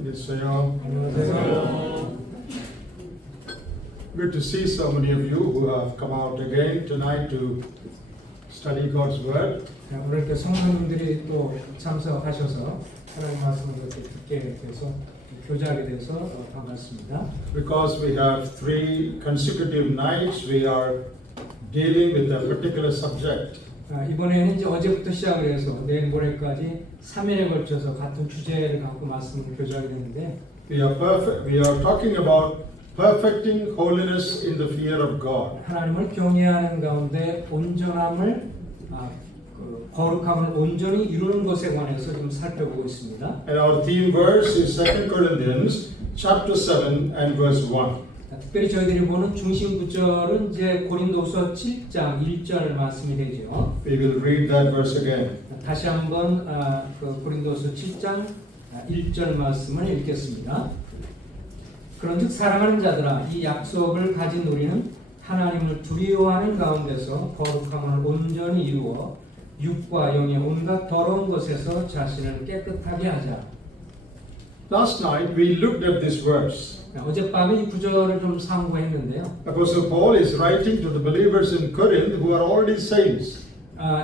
안녕하세요. 안녕하세요. Good to see so many of you who have come out again tonight to study God's Word. 오늘 이렇게 성도님들이 또 참석하셔서 하나님 말씀을 이렇게 듣게 돼서 교제하게 돼서 반갑습니다. Because we have 3 consecutive nights, we are dealing with a particular subject. 이번에는 이제 어제부터 시작을 해서 내일 모레까지 3일에 걸쳐서 같은 주제를 갖고 말씀을 교제하게 되는데 We are talking about perfecting holiness in the fear of God. 하나님을 경외하는 가운데 온전함을 거룩함을 온전히 이루는 것에 관해서 좀 살펴보고 있습니다. And our theme verse is 2 Corinthians chapter 7 and verse 1. 특별히 저희들이 보는 중심 구절은 이제 고린도서 7장 1절 말씀이 되죠. We will read that verse again. 다시 한번 고린도서 7장 1절 말씀을 읽겠습니다. 그런즉 사랑하는 자들아 이 약속을 가진 우리는 하나님을 두려워하는 가운데서 거룩함을 온전히 이루어 육과 영의 온갖 더러운 것에서 자신을 깨끗하게 하자. Last night we looked at this verse. 어젯밤에 이 구절을 좀 상고했는데요. Apostle Paul is writing to the believers in Corinth who are already saints.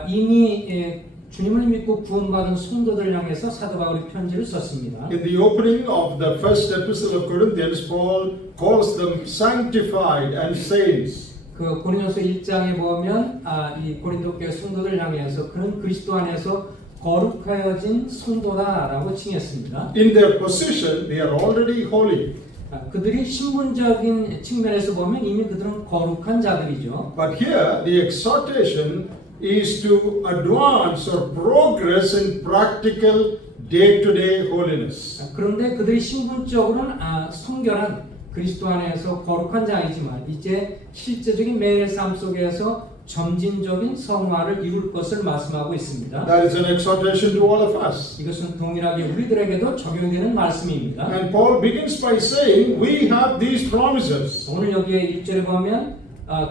이미 주님을 믿고 구원받은 성도들 향해서 사도 바울이 편지를 썼습니다. In the opening of the first epistle of Corinthians, Paul calls them sanctified and saints. 그 고린도서 1장에 보면 이 고린도 교회 성도들 향해서 그는 그리스도 안에서 거룩하여진 성도다라고 칭했습니다. In their position, they are already holy. 그들이 신분적인 측면에서 보면 이미 그들은 거룩한 자들이죠. But here, the exhortation is to advance or progress in practical day-to-day holiness. 그런데 그들이 신분적으로는 성결한 그리스도 안에서 거룩한 자이지만 이제 실제적인 매일 삶 속에서 점진적인 성화를 이룰 것을 말씀하고 있습니다. That is an exhortation to all of us. 이것은 동일하게 우리들에게도 적용되는 말씀입니다. And Paul begins by saying, we have these promises. 오늘 여기에 1절에 보면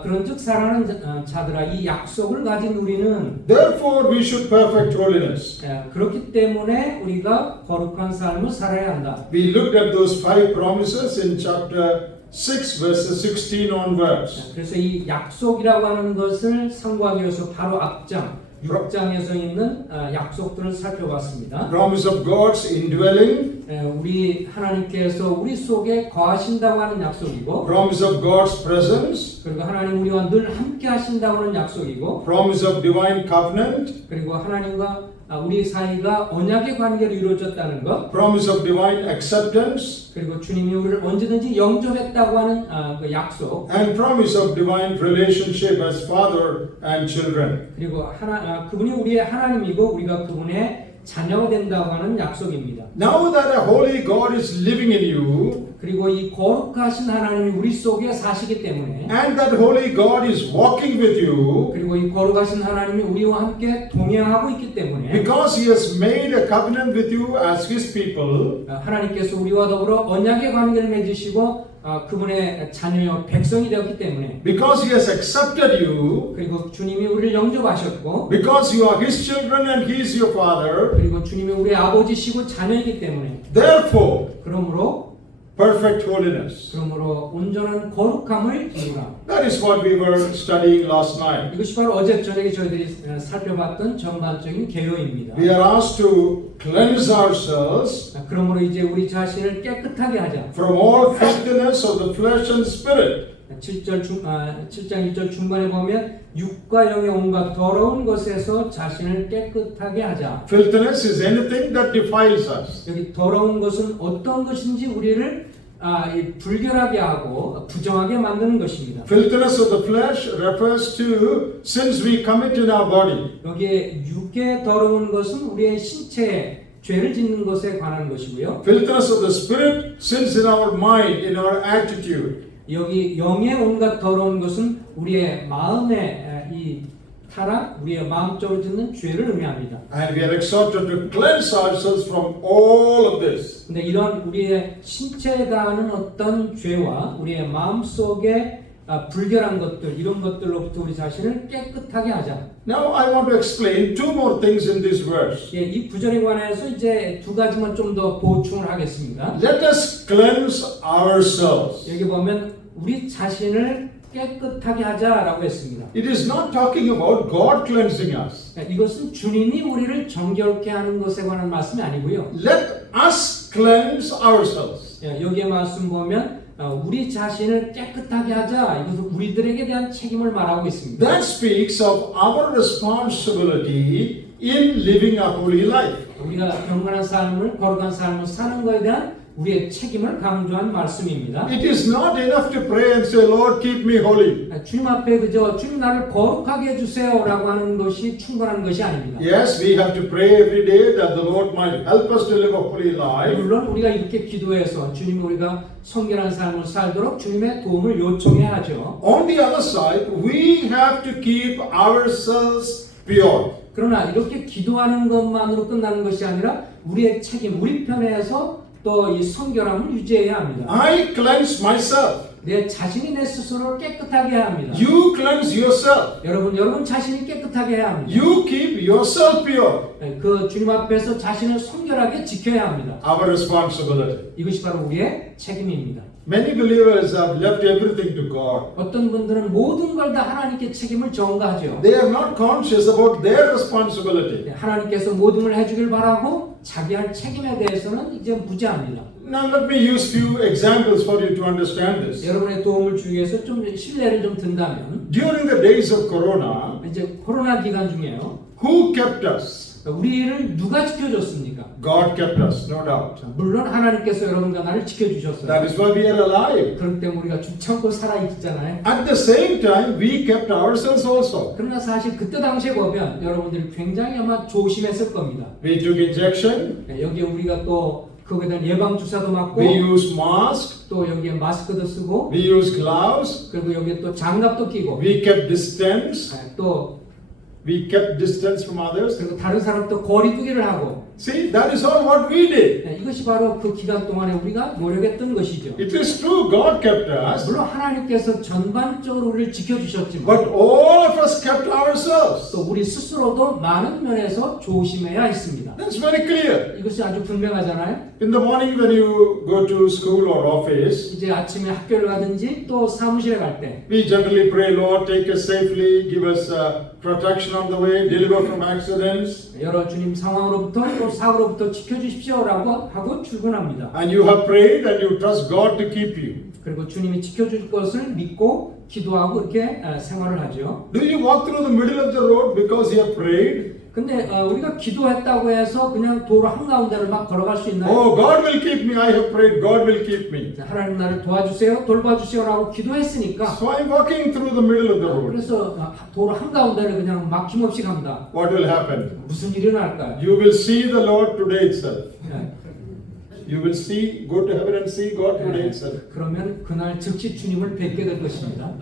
그런즉 사랑하는 자들아 이 약속을 가진 우리는 Therefore, we should perfect holiness. 그렇기 때문에 우리가 거룩한 삶을 살아야 한다. We looked at those 5 promises in chapter 6 verses 16 onwards. 그래서 이 약속이라고 하는 것을 상고하기 위해서 바로 앞장 6장에서 있는 약속들을 살펴봤습니다. Promise of God's indwelling. 우리 하나님께서 우리 속에 거하신다고 하는 약속이고 Promise of God's presence. 그리고 하나님 우리와 늘 함께 하신다고 하는 약속이고 Promise of divine covenant. 그리고 하나님과 우리 사이가 언약의 관계로 이루어졌다는 것. Promise of divine acceptance. 그리고 주님이 우리를 언제든지 영접했다고 하는 그 약속. And promise of divine relationship as father and children. 그리고 그분이 우리의 하나님이고 우리가 그분의 자녀가 된다고 하는 약속입니다. Now that a holy God is living in you, 그리고 이 거룩하신 하나님이 우리 속에 사시기 때문에 and that holy God is walking with you, 그리고 이 거룩하신 하나님이 우리와 함께 동행하고 있기 때문에 because He has made a covenant with you as His people, 하나님께서 우리와 더불어 언약의 관계를 맺으시고 그분의 자녀여 백성이 되었기 때문에 because He has accepted you, 그리고 주님이 우리를 영접하셨고 because you are His children and He is your father, 그리고 주님이 우리의 아버지시고 자녀이기 때문에 therefore, 그러므로 온전한 거룩함을 이루라. That is what we were studying last night. 이것이 바로 어제 저녁에 저희들이 살펴봤던 전반적인 개요입니다. We are asked to cleanse ourselves 그러므로 이제 우리 자신을 깨끗하게 하자. from all filthiness of the flesh and spirit. 7장 1절 중반에 보면 육과 영의 온갖 더러운 것에서 자신을 깨끗하게 하자. Filthiness is anything that defiles us. 여기 더러운 것은 어떤 것인지 우리를 불결하게 하고 부정하게 만드는 것입니다. Filthiness of the flesh refers to sins we commit in our body. 여기에 육의 더러운 것은 우리의 신체에 죄를 짓는 것에 관한 것이고요. Filthiness of the spirit, sins in our mind, in our attitude. 여기 영의 온갖 더러운 것은 우리의 마음의 이 타락, 우리의 마음적으로 짓는 죄를 의미합니다. And we are exhorted to cleanse ourselves from all of this. 근데 이런 우리의 신체에 닿는 어떤 죄와 우리의 마음 속에 불결한 것들 이런 것들로부터 우리 자신을 깨끗하게 하자. Now I want to explain two more things in this verse. 예, 이 구절에 관해서 이제 두 가지만 좀 더 보충을 하겠습니다. Let us cleanse ourselves. 여기 보면 우리 자신을 깨끗하게 하자라고 했습니다. It is not talking about God cleansing us. 이것은 주님이 우리를 정결케 하는 것에 관한 말씀이 아니고요. Let us cleanse ourselves. 여기에 말씀 보면 우리 자신을 깨끗하게 하자. 이것은 우리들에게 대한 책임을 말하고 있습니다. That speaks of our responsibility in living a holy life. 우리가 경건한 삶을 거룩한 삶을 사는 것에 대한 우리의 책임을 강조한 말씀입니다. It is not enough to pray and say, Lord, keep me holy. 주님 앞에 그저 주님 나를 거룩하게 해주세요라고 하는 것이 충분한 것이 아닙니다. Yes, we have to pray every day that the Lord might help us to live a holy life. 물론 우리가 이렇게 기도해서 주님 우리가 성결한 삶을 살도록 주님의 도움을 요청해야 하죠. On the other side, we have to keep ourselves pure. 그러나 이렇게 기도하는 것만으로 끝나는 것이 아니라 우리의 책임, 우리 편에서 또 이 성결함을 유지해야 합니다. I cleanse myself. 내 자신이 내 스스로를 깨끗하게 해야 합니다. You cleanse yourself. 여러분 자신이 깨끗하게 해야 합니다. You keep yourself pure. 그 주님 앞에서 자신을 성결하게 지켜야 합니다. Our responsibility. 이것이 바로 우리의 책임입니다. Many believers have left everything to God. 어떤 분들은 모든 걸 다 하나님께 책임을 전가하죠. They are not conscious about their responsibility. 하나님께서 모든 걸 해주길 바라고 자기 할 책임에 대해서는 이제 무지합니다. Now let me use few examples for you to understand this. 여러분의 도움을 주기 위해서 좀 신뢰를 좀 든다면 During the days of Corona, 이제 코로나 기간 중에요. who kept us? 우리를 누가 지켜줬습니까? God kept us, no doubt. 물론 하나님께서 여러분과 나를 지켜주셨어요. That is why we are alive. 그렇기 때문에 우리가 죽창고 살아있잖아요. At the same time, we kept ourselves also. 그러나 사실 그때 당시에 보면 여러분들이 굉장히 아마 조심했을 겁니다. We took injection, 여기에 우리가 또 그거에 대한 예방 주사도 맞고 we used mask, 또 여기에 마스크도 쓰고 we used gloves, 그리고 여기에 또 장갑도 끼고 we kept distance, 또 we kept distance from others. 그리고 다른 사람도 거리두기를 하고 See, that is all what we did. 이것이 바로 그 기간 동안에 우리가 노력했던 것이죠. It is true, God kept us, 물론 하나님께서 전반적으로 우리를 지켜주셨지만 but all of us kept ourselves. 또 우리 스스로도 많은 면에서 조심해야 했습니다. That's very clear. 이것이 아주 분명하잖아요. In the morning when you go to school or office, 이제 아침에 학교를 가든지 또 사무실에 갈 때 we generally pray, Lord, take us safely, give us protection on the way, deliver from accidents. 여러 주님 상황으로부터 또 사고로부터 지켜주십시오라고 하고 출근합니다. And you have prayed and you trust God to keep you. 그리고 주님이 지켜줄 것을 믿고 기도하고 이렇게 생활을 하죠. Do you walk through the middle of the road because you have prayed? 근데 우리가 기도했다고 해서 그냥 도로 한가운데를 막 걸어갈 수 있나요? Oh, God will keep me. I have prayed. God will keep me. 하나님 나를 도와주세요, 돌봐주세요라고 기도했으니까 So I'm walking through the middle of the road. 그래서 도로 한가운데를 그냥 막힘없이 간다. What will happen? 무슨 일이 일어날까요? You will see the Lord today itself. 네. You will see, go to heaven and see God today itself. 그러면 그날 즉시 주님을 뵙게 될 것입니다.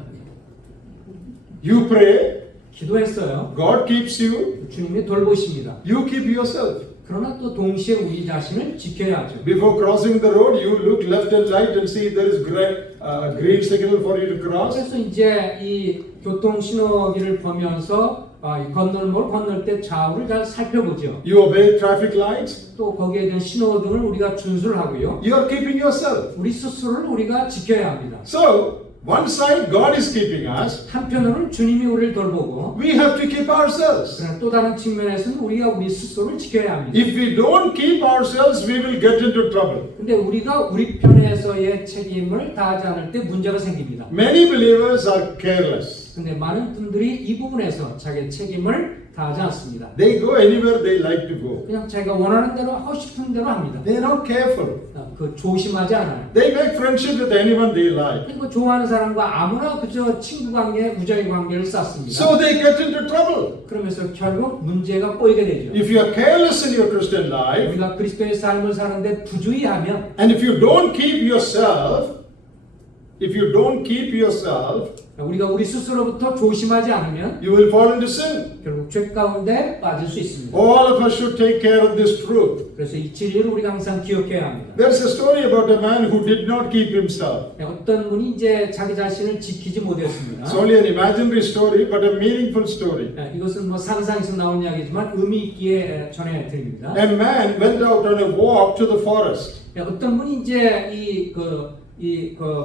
You pray, 기도했어요. God keeps you. 주님이 돌보십니다. You keep yourself. 그러나 또 동시에 우리 자신을 지켜야 하죠. Before crossing the road, you look left and right and see if there is green signal for you to cross. 그래서 이제 이 교통 신호기를 보면서 이 건널목을 건널 때 좌우를 잘 살펴보죠. You obey traffic lights. 또 거기에 대한 신호등을 우리가 준수를 하고요. You are keeping yourself. 우리 스스로를 우리가 지켜야 합니다. So, one side, God is keeping us. 한편으로는 주님이 우리를 돌보고 We have to keep ourselves. 그러나 또 다른 측면에서는 우리가 우리 스스로를 지켜야 합니다. If we don't keep ourselves, we will get into trouble. 근데 우리가 우리 편에서의 책임을 다하지 않을 때 문제가 생깁니다. Many believers are careless. 근데 많은 분들이 이 부분에서 자기의 책임을 다하지 않습니다. They go anywhere they like to go. 그냥 자기가 원하는 대로 하고 싶은 대로 합니다. They are not careful. 그 조심하지 않아요. They make friendship with anyone they like. 그리고 좋아하는 사람과 아무나 그저 친구 관계, 우정의 관계를 쌓습니다. So they get into trouble. 그러면서 결국 문제가 꼬이게 되죠. If you are careless in your Christian life, 우리가 그리스도의 삶을 사는데 부주의하면 and if you don't keep yourself if you don't keep yourself, 우리가 우리 스스로부터 조심하지 않으면 you will fall into sin. 결국 죄 가운데 빠질 수 있습니다. All of us should take care of this truth. 그래서 이 진리를 우리가 항상 기억해야 합니다. There's a story about a man who did not keep himself. 어떤 분이 이제 자기 자신을 지키지 못했습니다. It's only an imaginary story, but a meaningful story. 이것은 뭐 상상에서 나온 이야기지만 의미 있게 전해드립니다. A man went out on a walk to the forest. 어떤 분이 이제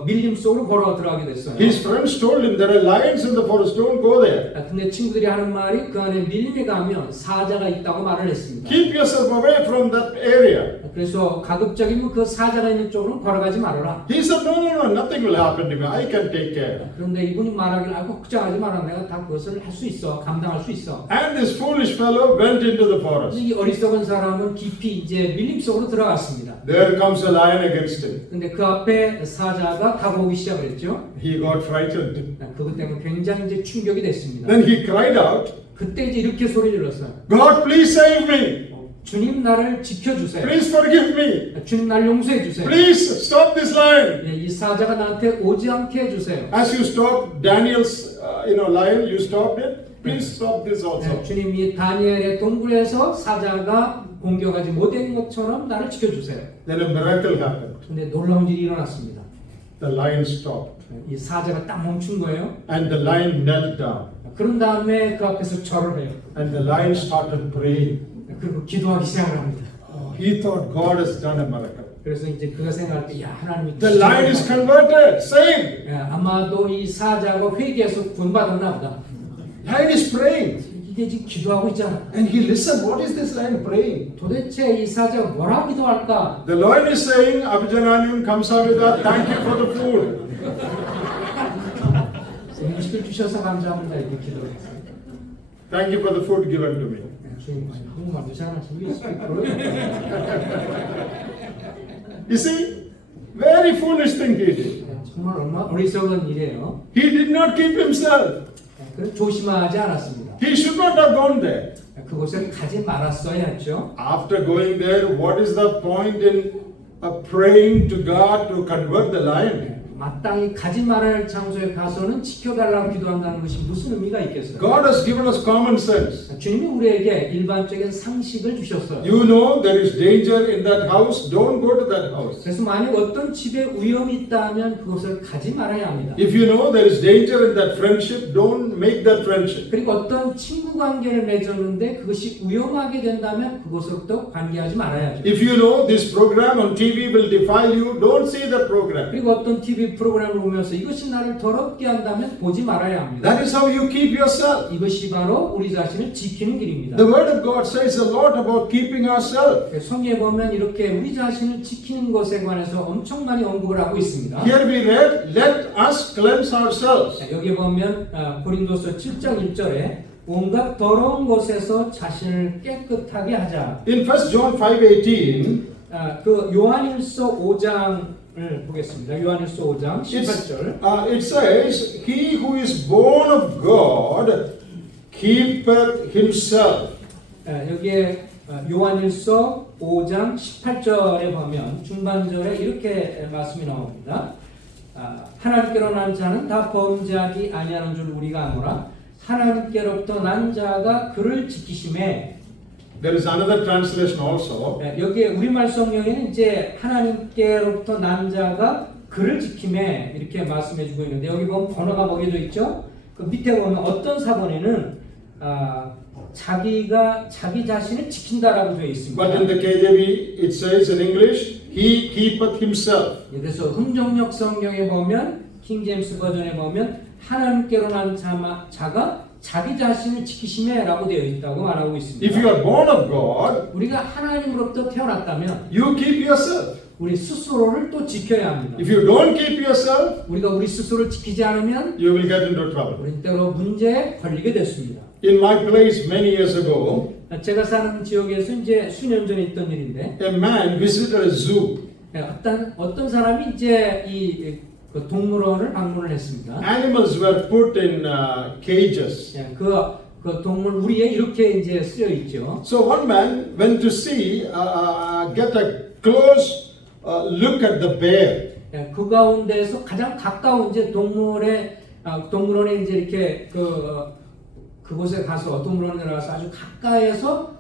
밀림 속으로 걸어 들어가게 됐어요. His friends told him there are lions in the forest, don't go there. 근데 친구들이 하는 말이 그 안에 밀림에 가면 사자가 있다고 말을 했습니다. Keep yourself away from that area. 그래서 가급적이면 그 사자가 있는 쪽으로 걸어가지 말아라. He said, no, nothing will happen to me. I can take care. 그런데 이분이 말하길 걱정하지 마라. 내가 다 그것을 할 수 있어. 감당할 수 있어. And this foolish fellow went into the forest. 이 어리석은 사람은 깊이 이제 밀림 속으로 들어갔습니다. There comes a lion against him. 근데 그 앞에 사자가 다가오기 시작했죠. He got frightened. 그것 때문에 굉장히 이제 충격이 됐습니다. Then he cried out, 그때 이제 이렇게 소리를 질렀어요. God, please save me. 주님 나를 지켜주세요. Please forgive me. 주님 나를 용서해 주세요. Please stop this lion. 이 사자가 나한테 오지 않게 해주세요. As you stopped Daniel's, lion, you stopped it. Please stop this also. 주님이 다니엘의 동굴에서 사자가 공격하지 못한 것처럼 나를 지켜주세요. Then a miracle happened. 근데 놀라운 일이 일어났습니다. The lion stopped. 이 사자가 딱 멈춘 거예요. And the lion knelt down. 그런 다음에 그 앞에서 절을 해요. And the lion started praying. 그리고 기도하기 시작을 합니다. He thought God has done a miracle. 그래서 이제 그가 생각할 때, 야 하나님이 The lion is converted, saved. 아마도 이 사자가 회개해서 구원받았나 보다. Lion is praying. 이게 지금 기도하고 있잖아. And he listened, what is this lion praying? 도대체 이 사자가 뭐라고 기도할까? The lion is saying, Abhijananium kamsamida, thank you for the food. 음식을 주셔서 감사합니다. 이렇게 기도했어요. Thank you for the food given to me. 주님, 한국말도 잘하시고 You see, very foolish thing he did. 정말 얼마나 어리석은 일이에요. He did not keep himself. 그래서 조심하지 않았습니다. He should not have gone there. 그곳에 가지 말았어야 했죠. After going there, what is the point in praying to God to convert the lion? 마땅히 가지 말아야 할 장소에 가서는 지켜달라고 기도한다는 것이 무슨 의미가 있겠어요? God has given us common sense. 주님이 우리에게 일반적인 상식을 주셨어요. You know there is danger in that house, don't go to that house. 그래서 만약 어떤 집에 위험이 있다면 그것을 가지 말아야 합니다. If you know there is danger in that friendship, don't make that friendship. 그리고 어떤 친구 관계를 맺었는데 그것이 위험하게 된다면 그것으로부터 관계하지 말아야죠. If you know this program on TV will defile you, don't see that program. 그리고 어떤 TV 프로그램을 보면서 이것이 나를 더럽게 한다면 보지 말아야 합니다. That is how you keep yourself. 이것이 바로 우리 자신을 지키는 길입니다. The word of God says a lot about keeping ourselves. 성경에 보면 이렇게 우리 자신을 지키는 것에 관해서 엄청 많이 언급을 하고 있습니다. Here we read, let us cleanse ourselves. 여기 보면 고린도서 7장 1절에 온갖 더러운 것에서 자신을 깨끗하게 하자. In 1 John 5:18, 그 요한일서 5장을 보겠습니다. 요한일서 5장 18절. it says, he who is born of God keepeth himself. 여기에 요한일서 5장 18절에 보면 중반절에 이렇게 말씀이 나옵니다. 하나님께로 난 자는 다 범죄하지 아니하는 줄 우리가 아노라. 하나님께로부터 난 자가 그를 지키심에. There is another translation also. 여기에 우리말 성경에는 이제 하나님께로부터 난 자가 그를 지킴에 이렇게 말씀해주고 있는데 여기 보면 번호가 먹여져 있죠. 그 밑에 보면 어떤 사본에는 자기가 자기 자신을 지킨다라고 되어 있습니다. But in the KJV it says in English, he keepeth himself. 그래서 흥정역 성경에 보면 킹 제임스 버전에 보면 하나님께로 난 자가 자기 자신을 지키심에라고 되어 있다고 말하고 있습니다. If you are born of God, 우리가 하나님으로부터 태어났다면 you keep yourself. 우리 스스로를 또 지켜야 합니다. If you don't keep yourself, 우리가 우리 스스로를 지키지 않으면 you will get into trouble. 우리 때로 문제에 걸리게 됐습니다. In my place many years ago, 제가 사는 지역에서 이제 수년 전에 있던 일인데, a man visited a zoo. 어떤 사람이 이제 그 동물원을 방문을 했습니다. Animals were put in cages. 그 동물 우리에 이렇게 이제 쓰여 있죠. So one man went to see, get a close look at the bear. 그 가운데서 가장 가까운 이제 동물원에 이제 이렇게 그곳에 가서 동물원에 가서 아주 가까이에서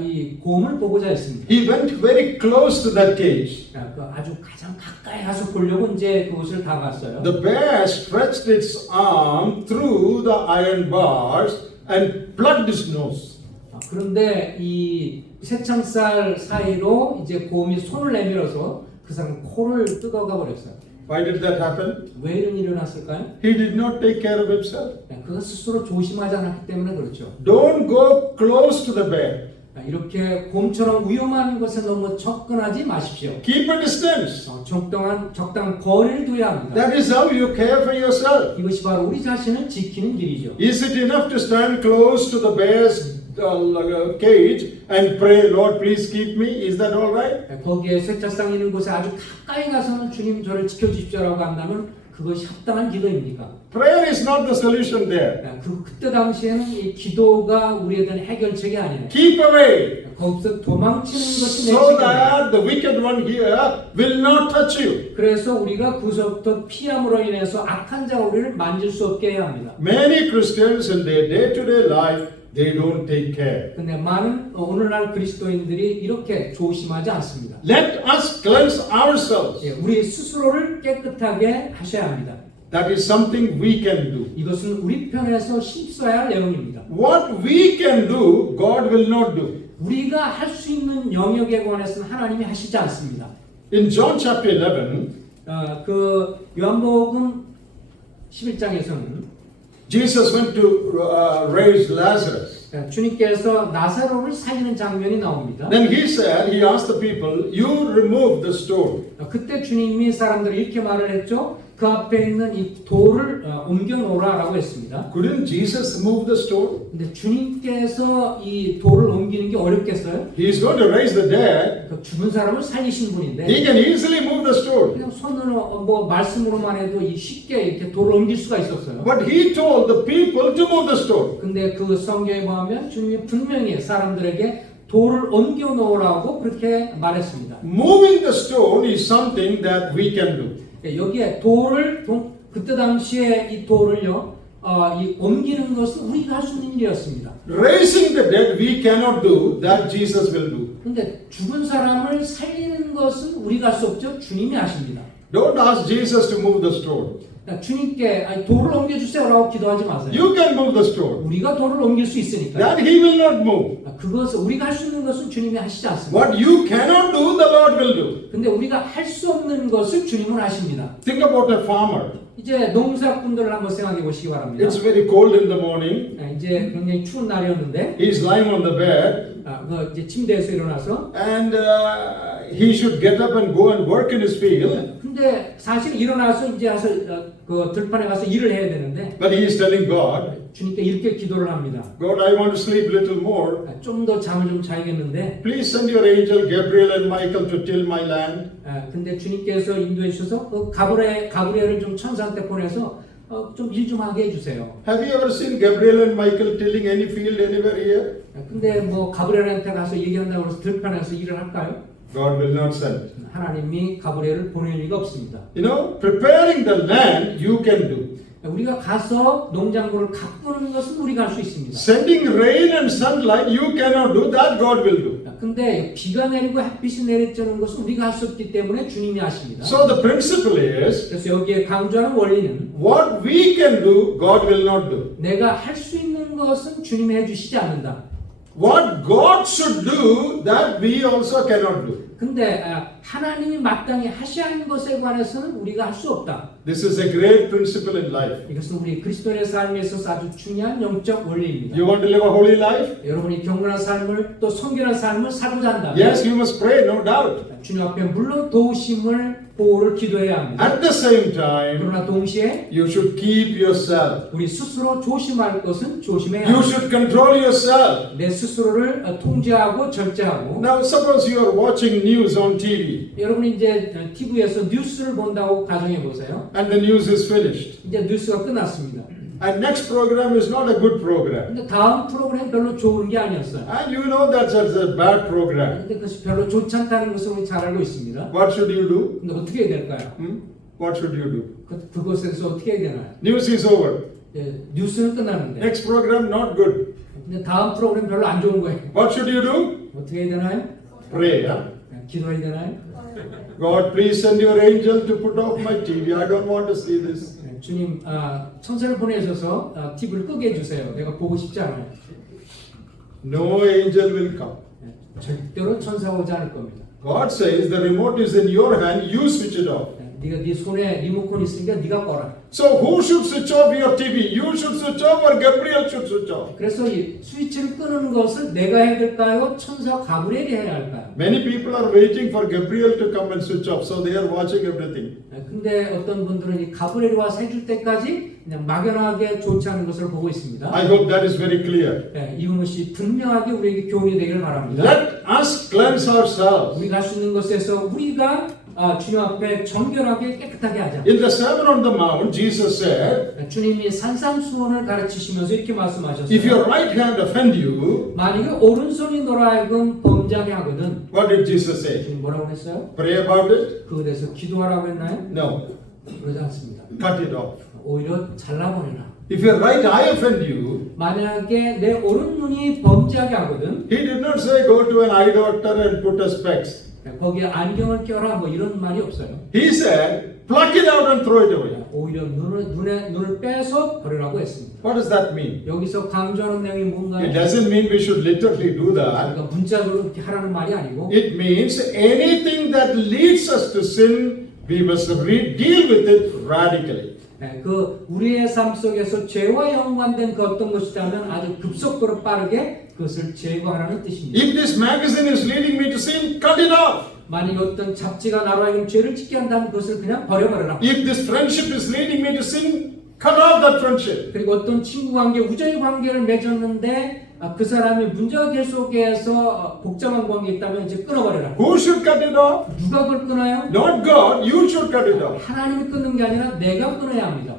이 곰을 보고자 했습니다. He went very close to that cage. 아주 가장 가까이 가서 보려고 이제 그곳을 다가갔어요. The bear stretched its arm through the iron bars and plugged his nose. 그런데 이 새창살 사이로 이제 곰이 손을 내밀어서 그 사람 코를 뜯어가 버렸어요. Why did that happen? 왜 이런 일이 일어났을까요? He did not take care of himself. 그가 스스로 조심하지 않았기 때문에 그렇죠. Don't go close to the bear. 이렇게 곰처럼 위험한 곳에 너무 접근하지 마십시오. Keep a distance. 적당한 거리를 둬야 합니다. That is how you care for yourself. 이것이 바로 우리 자신을 지키는 길이죠. Is it enough to stand close to the bear's cage and pray, Lord, please keep me? Is that all right? 거기에 쇠자상 있는 곳에 아주 가까이 가서는 주님 저를 지켜주십시오라고 한다면 그것이 합당한 기도입니까? Prayer is not the solution there. 그때 당시에는 이 기도가 우리에 대한 해결책이 아니에요. Keep away 거기서 도망치는 것이 내 so 책임이에요. that the wicked one here will not touch you. 그래서 우리가 그것부터 피함으로 인해서 악한 자가 우리를 만질 수 없게 해야 합니다. Many Christians in their day-to-day life, they don't take care. 근데 많은 오늘날 그리스도인들이 이렇게 조심하지 않습니다. Let us cleanse ourselves. 우리 스스로를 깨끗하게 하셔야 합니다. That is something we can do. 이것은 우리 편에서 힘써야 할 내용입니다. What we can do, God will not do. 우리가 할 수 있는 영역에 관해서는 하나님이 하시지 않습니다. In John chapter 11, 그 요한복음 11장에서는 Jesus went to raise Lazarus. 주님께서 나사로를 살리는 장면이 나옵니다. Then he asked the people, you remove the stone. 그때 주님이 사람들이 이렇게 말을 했죠. 그 앞에 있는 이 돌을 옮겨 놓으라라고 했습니다. Couldn't Jesus move the stone? 근데 주님께서 이 돌을 옮기는 게 어렵겠어요? He is going to raise the dead. 그 죽은 사람을 살리신 분인데 He can easily move the stone. 그냥 손으로 뭐 말씀으로만 해도 쉽게 이렇게 돌을 옮길 수가 있었어요. But he told the people to move the stone. 근데 그 성경에 보면 주님이 분명히 사람들에게 돌을 옮겨 놓으라고 그렇게 말했습니다. Moving the stone is something that we can do. 여기에 돌을 그때 당시에 이 돌을요 이 옮기는 것은 우리가 할 수 있는 일이었습니다. Raising the dead we cannot do. That Jesus will do. 근데 죽은 사람을 살리는 것은 우리가 할 수 없죠. 주님이 하십니다. Don't ask Jesus to move the stone. 주님께 돌을 옮겨주세요라고 기도하지 마세요. You can move the stone. 우리가 돌을 옮길 수 있으니까. That he will not move. 그것을 우리가 할 수 있는 것은 주님이 하시지 않습니다. What you cannot do, the Lord will do. 근데 우리가 할 수 없는 것을 주님은 하십니다. Think about a farmer. 이제 농사꾼들을 한번 생각해 보시기 바랍니다. It's very cold in the morning. 이제 굉장히 추운 날이었는데 He's lying on the bed. 이제 침대에서 일어나서 And he should get up and go and work in his field. 근데 사실 일어나서 이제 가서 그 들판에 가서 일을 해야 되는데 But he is telling God, 주님께 이렇게 기도를 합니다. God, I want to sleep a little more. 좀 더 잠을 좀 자야겠는데 Please send your angel Gabriel and Michael to till my land. 근데 주님께서 인도해 주셔서 그 가브리엘을 좀 천사한테 보내서 좀 일 좀 하게 해주세요. Have you ever seen Gabriel and Michael tilling any field anywhere here? 근데 뭐 가브리엘한테 가서 얘기한다고 해서 들판에서 일을 할까요? God will not send. 하나님이 가브리엘을 보낼 리가 없습니다. You know, preparing the land you can do. 우리가 가서 농장고를 가꾸는 것은 우리가 할 수 있습니다. Sending rain and sunlight you cannot do. That God will do. 근데 비가 내리고 햇빛이 내리쬐는 것은 우리가 할 수 없기 때문에 주님이 하십니다. So the principle is, 그래서 여기에 강조하는 원리는 what we can do, God will not do. 내가 할 수 있는 것은 주님이 해주시지 않는다. What God should do, that we also cannot do. 근데 하나님이 마땅히 하셔야 하는 것에 관해서는 우리가 할 수 없다. This is a great principle in life. 이것은 우리 그리스도인의 삶에 있어서 아주 중요한 영적 원리입니다. You want to live a holy life? 여러분이 경건한 삶을 또 성결한 삶을 살고자 한다면 Yes, you must pray, no doubt. 주님 앞에 물론 도우심을 보호를 기도해야 합니다. At the same time, 그러나 동시에 you should keep yourself. 우리 스스로 조심할 것은 조심해야 You 합니다. should control yourself. 내 스스로를 통제하고 절제하고. Now, suppose you are watching news on TV 여러분이 이제 TV에서 뉴스를 본다고 가정해 보세요. and the news is finished. 이제 뉴스가 끝났습니다. And next program is not a good program. 근데 다음 프로그램 별로 좋은 게 아니었어요. And you know that's a bad program. 근데 그것이 별로 좋지 않다는 것을 우리 잘 알고 있습니다. What should you do? 근데 어떻게 해야 될까요? what should you do? 그곳에서 어떻게 해야 되나요? News is over. 예, 뉴스는 끝났는데 Next program not good. 근데 다음 프로그램 별로 안 좋은 거예요. What should you do? 어떻게 해야 되나요? Pray. Huh? 기도해야 되나요? God, please send your angel to put off my TV. I don't want to see this. 주님, 천사를 보내셔서 TV를 끄게 해주세요. 내가 보고 싶지 않아요. No angel will come. 절대로 천사가 오지 않을 겁니다. God says the remote is in your hand. You switch it off. 네가 네 손에 리모컨 있으니까 네가 꺼라. So who should switch off your TV? You should switch off or Gabriel should switch off? 그래서 이 스위치를 끄는 것을 내가 해야 될까요? 천사 가브리엘이 해야 할까요? Many people are waiting for Gabriel to come and switch off, so they are watching everything. 근데 어떤 분들은 이 가브리엘이 와서 해줄 때까지 그냥 막연하게 좋지 않은 것을 보고 있습니다. I hope that is very clear. 이훈우 씨 분명하게 우리에게 교훈이 되기를 바랍니다. Let us cleanse ourselves. 우리가 할 수 있는 것에서 우리가 주님 앞에 정결하게 깨끗하게 하자. In the Sermon on the Mount, Jesus said, 주님이 산상수훈을 가르치시면서 이렇게 말씀하셨어요. if your right hand offend you, 만약에 오른손이 너로 하여금 범죄하게 하거든. what did Jesus say? 주님 뭐라고 했어요? Pray about it? 그거에 대해서 기도하라고 했나요? No. 그러지 않습니다. Cut it off. 오히려 잘라버려라. If your right eye offend you, 만약에 내 오른눈이 범죄하게 하거든. he did not say go to an eye doctor and put a specs. 거기에 안경을 껴라 뭐 이런 말이 없어요. He said, pluck it out and throw it away. 오히려 눈을 빼서 버리라고 했습니다. What does that mean? 여기서 강조하는 내용이 뭔가요? It doesn't mean we should literally do that. 그러니까 문자적으로 그렇게 하라는 말이 아니고 It means anything that leads us to sin, we must deal with it radically. 그 우리의 삶 속에서 죄와 연관된 그 어떤 것이라면 아주 급속도로 빠르게 그것을 제거하라는 뜻입니다. If this magazine is leading me to sin, cut it off. 만약 어떤 잡지가 나로 하여금 죄를 짓게 한다면 그것을 그냥 버려버려라. If this friendship is leading me to sin, cut off that friendship. 그리고 어떤 친구 관계, 우정의 관계를 맺었는데 그 사람이 문제가 계속해서 복잡한 관계가 있다면 이제 끊어버려라. Who should cut it off? 누가 그걸 끊어요? Not God, you should cut it off. 하나님이 끊는 게 아니라 내가 끊어야 합니다.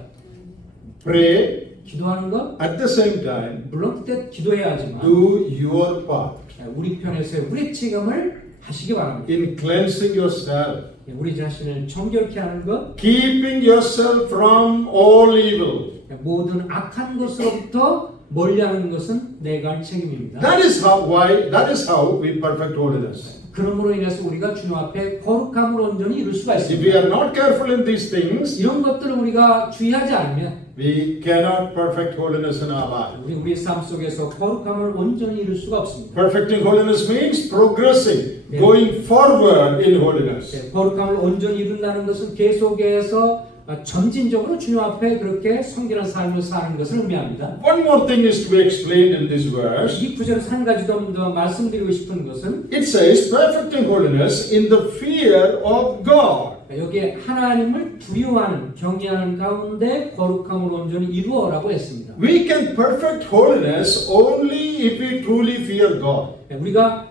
Pray, 기도하는 것 at the same time, 물론 그때 기도해야 하지만 do your part 우리 편에서의 우리 책임을 하시기 바랍니다. in cleansing yourself, 우리 자신을 정결케 하는 것, keeping yourself from all evil. 모든 악한 것으로부터 멀리하는 것은 내가 할 책임입니다. That is how we perfect holiness. 그러므로 인해서 우리가 주님 앞에 거룩함을 온전히 이룰 수가 If we 있습니다. are not careful in these things, 이런 것들을 우리가 주의하지 않으면 we cannot perfect holiness in our life. 우리 삶 속에서 거룩함을 온전히 이룰 수가 없습니다. Perfecting holiness means progressing, going forward in holiness. 거룩함을 온전히 이룬다는 것은 계속해서 점진적으로 주님 앞에 그렇게 성결한 삶을 사는 것을 의미합니다. One more thing is to be explained in this verse. 이 구절에서 한 가지 더 말씀드리고 싶은 것은 It says, perfecting holiness in the fear of God. 여기에 하나님을 두려워하는, 경외하는 가운데 거룩함을 온전히 이루어라고 했습니다. We can perfect holiness only if we truly fear God. 우리가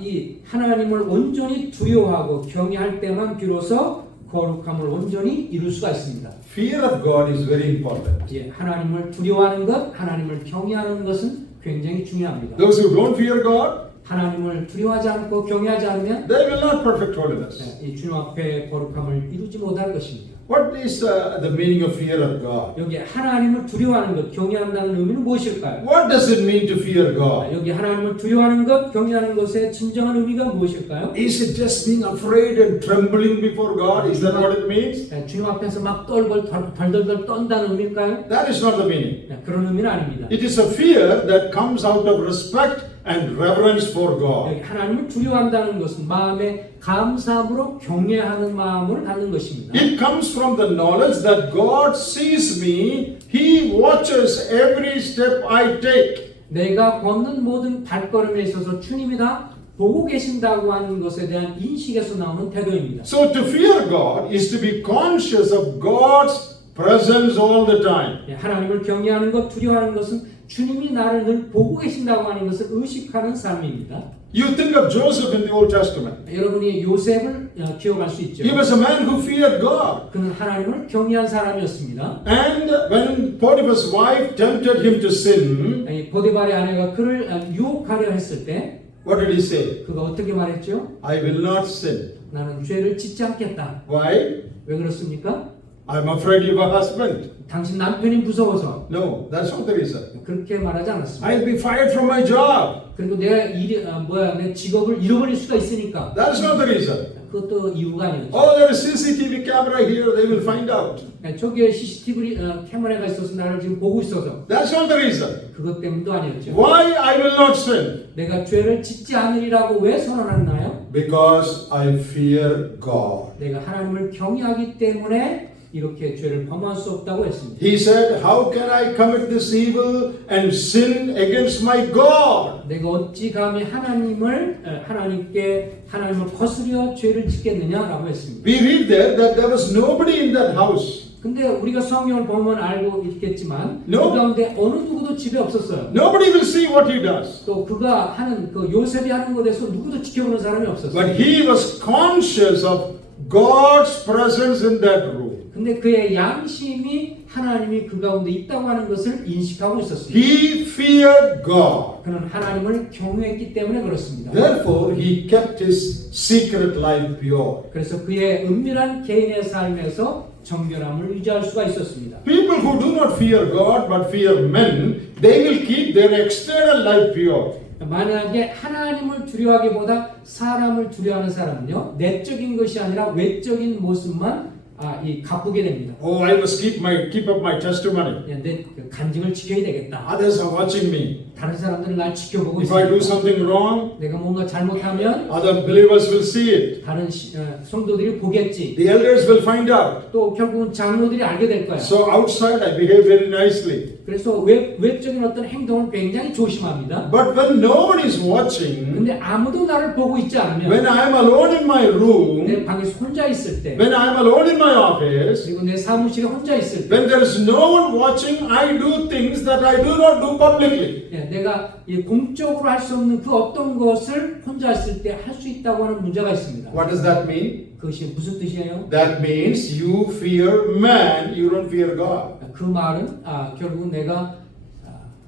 이 하나님을 온전히 두려워하고 경외할 때만 비로소 거룩함을 온전히 이룰 수가 있습니다. Fear of God is very important. 하나님을 두려워하는 것, 하나님을 경외하는 것은 굉장히 중요합니다. Those who don't fear God, 하나님을 두려워하지 않고 경외하지 않으면 they will not perfect holiness. 이 주님 앞에 거룩함을 이루지 못할 것입니다. What is the meaning of fear of God? 여기 하나님을 두려워하는 것, 경외한다는 의미는 무엇일까요? What does it mean to fear God? 여기 하나님을 두려워하는 것, 경외하는 것의 진정한 의미가 무엇일까요? Is it just being afraid and trembling before God? Is that what it means? 주님 앞에서 막 덜덜덜 떤다는 의미일까요? That is not the meaning. 그런 의미는 아닙니다. It is a fear that comes out of respect and reverence for God. 여기 하나님을 두려워한다는 것은 마음에 감사함으로 경외하는 마음을 갖는 것입니다. It comes from the knowledge that God sees me. He watches every step I take. 내가 걷는 모든 발걸음에 있어서 주님이 다 보고 계신다고 하는 것에 대한 인식에서 나오는 태도입니다. So to fear God is to be conscious of God's presence all the time. 하나님을 경외하는 것, 두려워하는 것은 주님이 나를 늘 보고 계신다고 하는 것을 의식하는 삶입니다. You think of Joseph in the Old Testament. 여러분이 요셉을 기억할 수 있죠. He was a man who feared God. 그는 하나님을 경외한 사람이었습니다. And when Potiphar's wife tempted him to sin, 보디발의 아내가 그를 유혹하려 했을 때 what did he say? 그가 어떻게 말했죠? I will not sin. 나는 죄를 짓지 않겠다. Why? 왜 그렇습니까? I'm afraid you have a husband. 당신 남편이 무서워서. No, that's not the reason. 그렇게 말하지 않았습니다. I'll be fired from my job. 그리고 내가 내 직업을 잃어버릴 수가 있으니까. That's not the reason. 그것도 이유가 아니었죠. Oh, there is CCTV camera here. They will find out. 저기에 CCTV 카메라가 있어서 나를 지금 보고 있어서. That's not the reason. 그것 때문도 아니었죠. Why I will not sin? 내가 죄를 짓지 않으리라고 왜 선언하나요? Because I fear God. 내가 하나님을 경외하기 때문에 이렇게 죄를 범할 수 없다고 했습니다. He said, how can I commit this evil and sin against my God? 내가 어찌 감히 하나님을 거스려 죄를 짓겠느냐라고 했습니다. We read there that there was nobody in that house. 근데 우리가 성경을 보면 알고 있겠지만 No. 그 가운데 어느 누구도 집에 없었어요. Nobody will see what he does. 또 그가 하는 그 요셉이 하는 것에서 누구도 지켜보는 사람이 없었어요. But he was conscious of God's presence in that room. 근데 그의 양심이 하나님이 그 가운데 있다고 하는 것을 인식하고 있었습니다. He feared God. 그는 하나님을 경외했기 때문에 그렇습니다. Therefore, he kept his secret life pure. 그래서 그의 은밀한 개인의 삶에서 정결함을 유지할 수가 있었습니다. People who do not fear God but fear men, they will keep their external life pure. 만약에 하나님을 두려워하기보다 사람을 두려워하는 사람은요, 내적인 것이 아니라 외적인 모습만 가꾸게 됩니다. Oh, I must keep up my testimony. 내 간증을 지켜야 되겠다. Others are watching me. 다른 사람들은 날 지켜보고 If I do 있으니까 something wrong, 내가 뭔가 잘못하면 other believers will see it. 다른 성도들이 보겠지. The elders will find out. 또 결국은 장로들이 알게 될 거야. So outside I behave very nicely. 그래서 외적인 어떤 행동을 굉장히 조심합니다. But when no one is watching, 근데 아무도 나를 보고 있지 않으면 when I am alone in my room, 내 방에서 혼자 있을 때 when I am alone in my office, 그리고 내 사무실에 혼자 있을 때 when there is no one watching, I do things that I do not do publicly. 내가 공적으로 할 수 없는 그 어떤 것을 혼자 있을 때 할 수 있다고 하는 문제가 있습니다. What does that mean? 그것이 무슨 뜻이에요? That means you fear man, you don't fear God. 그 말은 결국 내가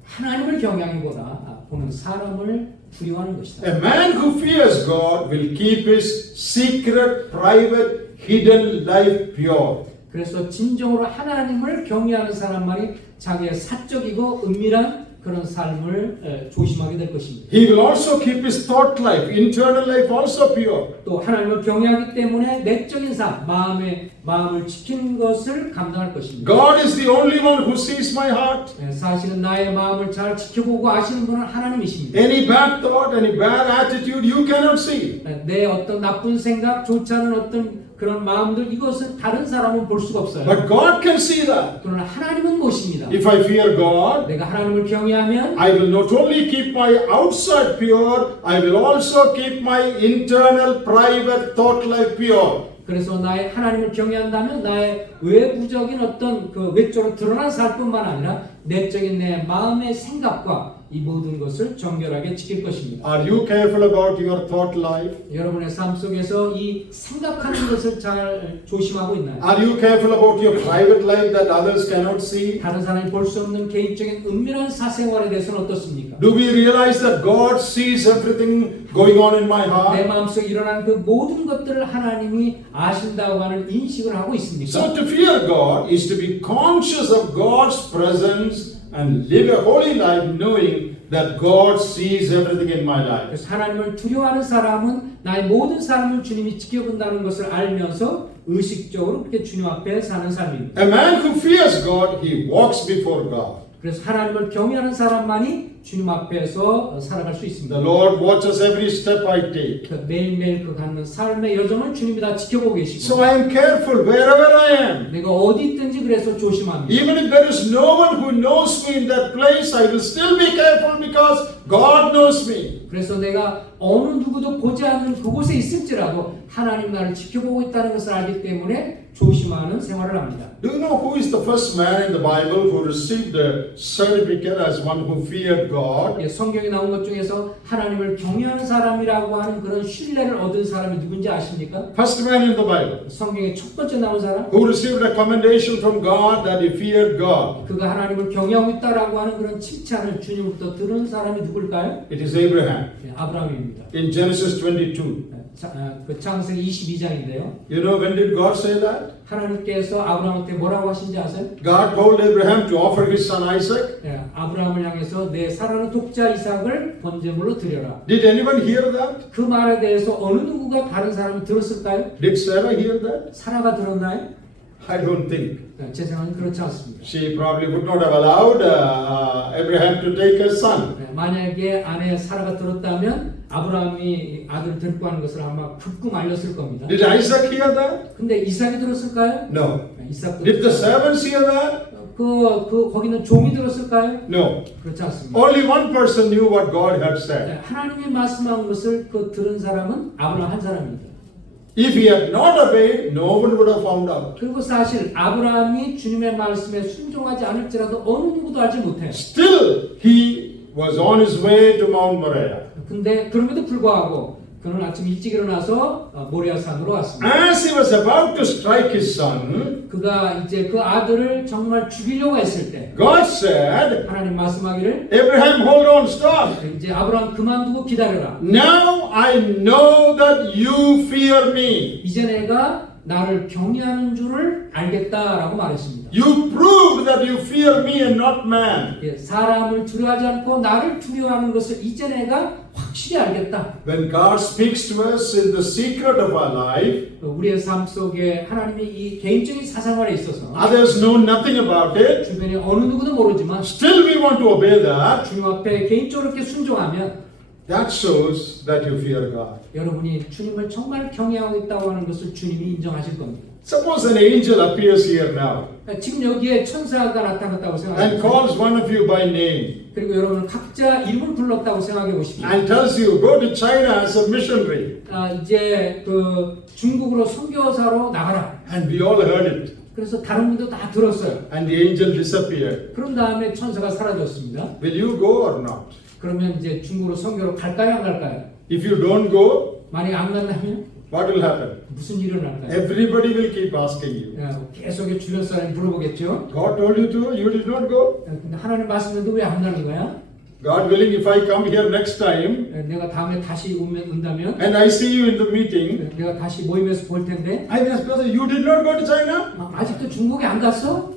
하나님을 경외하기보다 보는 사람을 두려워하는 것이다. A man who fears God will keep his secret, private, hidden life pure. 그래서 진정으로 하나님을 경외하는 사람만이 자기의 사적이고 은밀한 그런 삶을 조심하게 될 것입니다. He will also keep his thought life, internal life also pure. 또 하나님을 경외하기 때문에 내적인 삶, 마음을 지키는 것을 감당할 것입니다. God is the only one who sees my heart. 사실은 나의 마음을 잘 지켜보고 아시는 분은 하나님이십니다. Any bad thought, any bad attitude, you cannot see. 내 어떤 나쁜 생각, 좋지 않은 어떤 그런 마음들 이것은 다른 사람은 볼 수가 없어요. But God can see that. 그러나 하나님은 보십니다. If I fear God, 내가 하나님을 경외하면 I will not only keep my outside pure, I will also keep my internal, private thought life pure. 그래서 나의 하나님을 경외한다면 나의 외부적인 어떤 그 외적으로 드러난 삶뿐만 아니라 내적인 내 마음의 생각과 이 모든 것을 정결하게 지킬 것입니다. Are you careful about your thought life? 여러분의 삶 속에서 이 생각하는 것을 잘 조심하고 있나요? Are you careful about your private life that others cannot see? 다른 사람이 볼 수 없는 개인적인 은밀한 사생활에 대해서는 어떻습니까? Do we realize that God sees everything going on in my 내 heart? 마음속에 일어나는 그 모든 것들을 하나님이 아신다고 하는 인식을 하고 있습니까? So to fear God is to be conscious of God's presence and live a holy life knowing that God sees everything in my life. 그래서 하나님을 두려워하는 사람은 나의 모든 삶을 주님이 지켜본다는 것을 알면서 의식적으로 그렇게 주님 앞에 사는 삶입니다. A man who fears God, he walks before God. 그래서 하나님을 경외하는 사람만이 주님 앞에서 살아갈 수 있습니다. The Lord watches every step I take. 매일매일 그 갖는 삶의 여정을 주님이 다 지켜보고 계시고 So I am careful wherever I am. 내가 어디 있든지 그래서 조심합니다. Even if there is no one who knows me in that place, I will still be careful because God knows me. 그래서 내가 어느 누구도 보지 않는 그곳에 있을지라도 하나님 나를 지켜보고 있다는 것을 알기 때문에 조심하는 생활을 합니다. Do you know who is the first man in the Bible who received a certificate as one who feared God? 성경에 나온 것 중에서 하나님을 경외하는 사람이라고 하는 그런 신뢰를 얻은 사람이 누군지 아십니까? First man in the Bible 성경에 첫 번째 나온 사람? who received a commendation from God that he feared God. 그가 하나님을 경외하고 있다라고 하는 그런 칭찬을 주님부터 들은 사람이 누굴까요? It is Abraham. 아브라함입니다. In Genesis 22. 그 창세기 22장인데요. You know when did God say that? 하나님께서 아브라함한테 뭐라고 하신지 아세요? God told Abraham to offer his son Isaac. 예, 아브라함을 향해서 내 사랑하는 독자 이삭을 번제물로 드려라. Did anyone hear that? 그 말에 대해서 어느 누구가 다른 사람이 들었을까요? Did Sarah hear that? 사라가 들었나요? I don't think. 제 생각은 그렇지 않습니다. She probably would not have allowed Abraham to take her son. 예, 만약에 아내 사라가 들었다면 아브라함이 아들을 데리고 가는 것을 아마 극구 말렸을 겁니다. Did Isaac hear that? 근데 이삭이 들었을까요? No. 이삭도 Did the servants hear that? 거기는 종이 들었을까요? No. 그렇지 않습니다. Only one person knew what God had said. 하나님이 말씀한 것을 들은 사람은 아브라함 한 사람입니다. If he had not obeyed, no one would have found out. 그리고 사실 아브라함이 주님의 말씀에 순종하지 않을지라도 어느 누구도 알지 못해요. Still, he was on his way to Mount Moriah. 근데 그럼에도 불구하고 그는 아침 일찍 일어나서 모리아산으로 왔습니다. As he was about to strike his son, 그가 이제 그 아들을 정말 죽이려고 했을 때 God said, 하나님 말씀하기를 Abraham, hold on, stop. 이제 아브라함 그만두고 기다려라. Now I know that you fear me. 이제 내가 나를 경외하는 줄을 알겠다라고 말했습니다. You proved that you fear me and not man. 예, 사람을 두려워하지 않고 나를 두려워하는 것을 이제 내가 확실히 알겠다. When God speaks to us in the secret of our life, 우리의 삶 속에 하나님이 이 개인적인 사생활에 있어서 others know nothing about it. 주변에 어느 누구도 모르지만 Still we want to obey that. 주님 앞에 개인적으로 이렇게 순종하면 That shows that you fear God. 여러분이 주님을 정말 경외하고 있다고 하는 것을 주님이 인정하실 겁니다. Suppose an angel appears here now 지금 여기에 천사가 나타났다고 and 생각해요. calls one of you by name 그리고 여러분은 각자 이름을 불렀다고 생각해 보십시오. and tells you, go to China as a missionary. 이제 그 중국으로 선교사로 나가라. And we all heard it. 그래서 다른 분도 다 들었어요. And the angel disappeared. 그런 다음에 천사가 사라졌습니다. Will you go or not? 그러면 이제 중국으로 선교로 갈까요, 안 갈까요? If you don't go, 만약 안 간다면 what will happen? 무슨 일이 일어날까요? Everybody will keep asking you. 계속 주변 사람이 물어보겠죠. God told you to, you did not go. 근데 하나님 말씀인데 왜 안 가는 거야? God willing, if I come here next time 내가 다음에 다시 온다면 and I see you in the meeting, 내가 다시 모임에서 볼 텐데 I will ask, brother, you did not go to China? 아직도 중국에 안 갔어?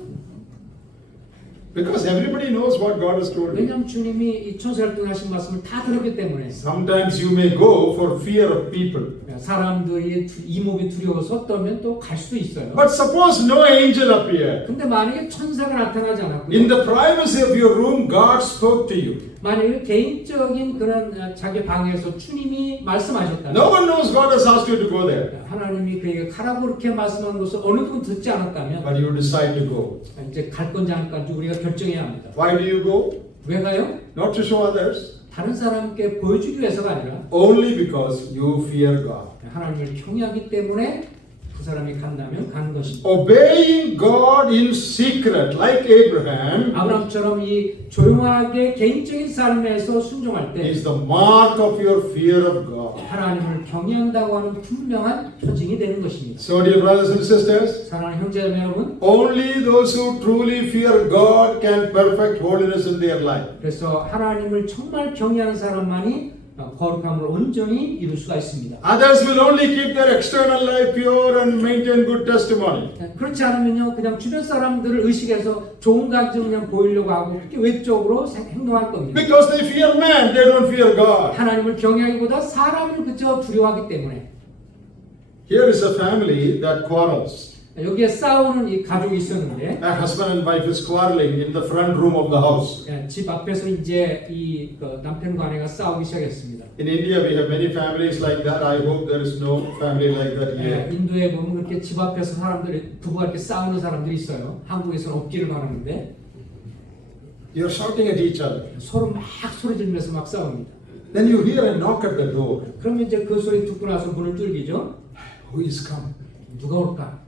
Because everybody knows what God has told you. 왜냐하면 주님이 이 천사를 통해 하신 말씀을 다 들었기 때문에 Sometimes you may go for fear of people. 사람들이 이목이 두려워서 어떠면 또 갈 수도 있어요. But suppose no angel appeared. 근데 만약에 천사가 나타나지 In 않았고요. the privacy of your room, God spoke to you. 만약에 개인적인 그런 자기 방에서 주님이 말씀하셨다. No one knows God has asked you to go there. 하나님이 그에게 가라고 그렇게 말씀한 것을 어느 누구 듣지 않았다면 But you decide to go. 이제 갈 건지 안 갈지 우리가 결정해야 합니다. Why do you go? 왜 가요? Not to show others. 다른 사람께 보여주기 위해서가 아니라 Only because you fear God. 하나님을 경외하기 때문에 그 사람이 간다면 가는 것입니다. Obeying God in secret, like Abraham, 아브라함처럼 이 조용하게 개인적인 삶에서 순종할 때 is the mark of your fear of God. 하나님을 경외한다고 하는 분명한 표징이 되는 것입니다. So, dear brothers and sisters, 사랑하는 형제자매 여러분, only those who truly fear God can perfect holiness in their life. 그래서 하나님을 정말 경외하는 사람만이 거룩함을 온전히 이룰 수가 있습니다. Others will only keep their external life pure and maintain good testimony. 그렇지 않으면요, 그냥 주변 사람들을 의식해서 좋은 감정 그냥 보이려고 하고 그렇게 외적으로 행동할 겁니다. Because they fear man, they don't fear God. 하나님을 경외하기보다 사람을 그저 두려워하기 때문에. Here is a family that quarrels. 여기에 싸우는 이 가족이 있었는데, A husband and wife is quarreling in the front room of the house. 집 앞에서 이제 이 남편과 아내가 싸우기 시작했습니다. In India, we have many families like that. I hope there is no family like that here. 인도에 보면 그렇게 집 앞에서 사람들이 부부가 이렇게 싸우는 사람들이 있어요. 한국에서는 없기를 바라는데 You're shouting at each other. 서로 막 소리 지르면서 막 싸웁니다. Then you hear a knock at the door. 그러면 이제 그 소리 듣고 나서 문을 뚫기죠. Who is come? 누가 올까?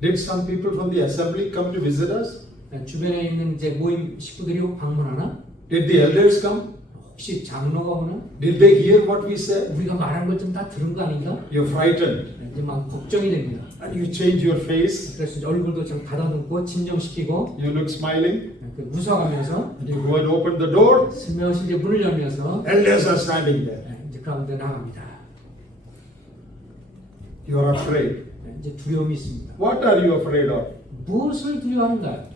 Did some people from the assembly come to visit us? 주변에 있는 이제 모임 식구들이 방문하나? Did the elders come? 혹시 장로가 오나? Did they hear what we said? 우리가 말한 것 좀 다 들은 거 아닌가? You're frightened. 이제 막 걱정이 됩니다. And you change your face. 그래서 이제 얼굴도 좀 가다듬고 진정시키고 You look smiling. 웃어가면서 And you go and open the door. 슬며시 이제 문을 열면서 Elders are standing there. 이제 가운데 나갑니다. You are afraid. 이제 두려움이 있습니다. What are you afraid of? 무엇을 두려워하는가요?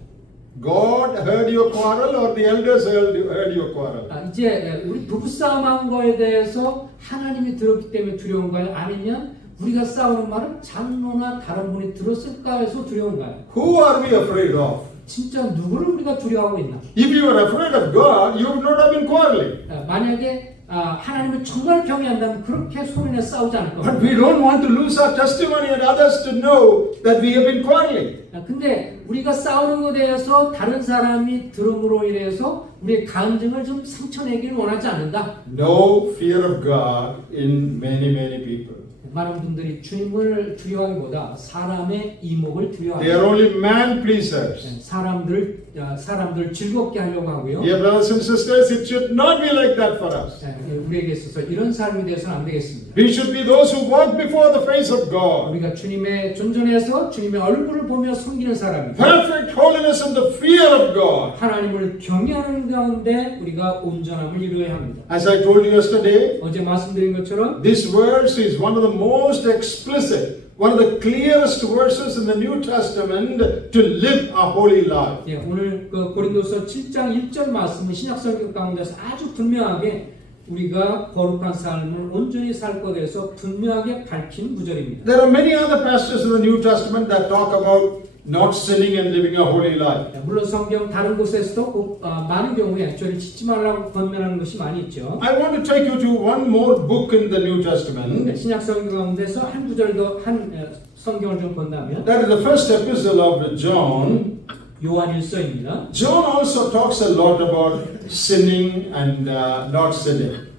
God heard your quarrel or the elders heard your quarrel? 이제 우리 부부싸움한 거에 대해서 하나님이 들었기 때문에 두려운가요? 아니면 우리가 싸우는 말은 장로나 다른 분이 들었을까 해서 두려운가요? Who are we afraid of? 진짜 누구를 우리가 두려워하고 있나? If you were afraid of God, you would not have been quarreling. 만약에 하나님을 정말 경외한다면 그렇게 소리내 싸우지 않을 But 겁니다. we don't want to lose our testimony and others to know that we have been quarreling. 근데 우리가 싸우는 것에 대해서 다른 사람이 들음으로 인해서 우리의 간증을 좀 상처내기를 원하지 않는다. No fear of God in many people. 많은 분들이 주님을 두려워하기보다 사람의 이목을 They 두려워합니다. are only man pleasers. 사람들 즐겁게 하려고 하고요. Dear brothers and sisters, it should not be like that for us. 우리에게 있어서 이런 삶이 되어서는 안 되겠습니다. We should be those who walk before the face of God. 우리가 주님의 존전에서 주님의 얼굴을 보며 섬기는 사람이고 Perfect holiness and the fear of God. 하나님을 경외하는 가운데 우리가 온전함을 이루어야 합니다. As I told you yesterday, 어제 말씀드린 것처럼 this verse is one of the most explicit, one of the clearest verses in the New Testament to live a holy life. 오늘 고린도서 7장 1절 말씀은 신약성경 가운데서 아주 분명하게 우리가 거룩한 삶을 온전히 살 것에 대해서 분명하게 밝힌 구절입니다. There are many other passages in the New Testament that talk about not sinning and living a holy life. 물론 성경 다른 곳에서도 많은 경우에 죄를 짓지 말라고 권면하는 것이 많이 있죠. I want to take you to one more book in the New Testament. 신약 성경 가운데서 한 구절 더 한 성경을 좀 본다면 That is the first epistle of John. 요한일서입니다. John also talks a lot about sinning and not sinning.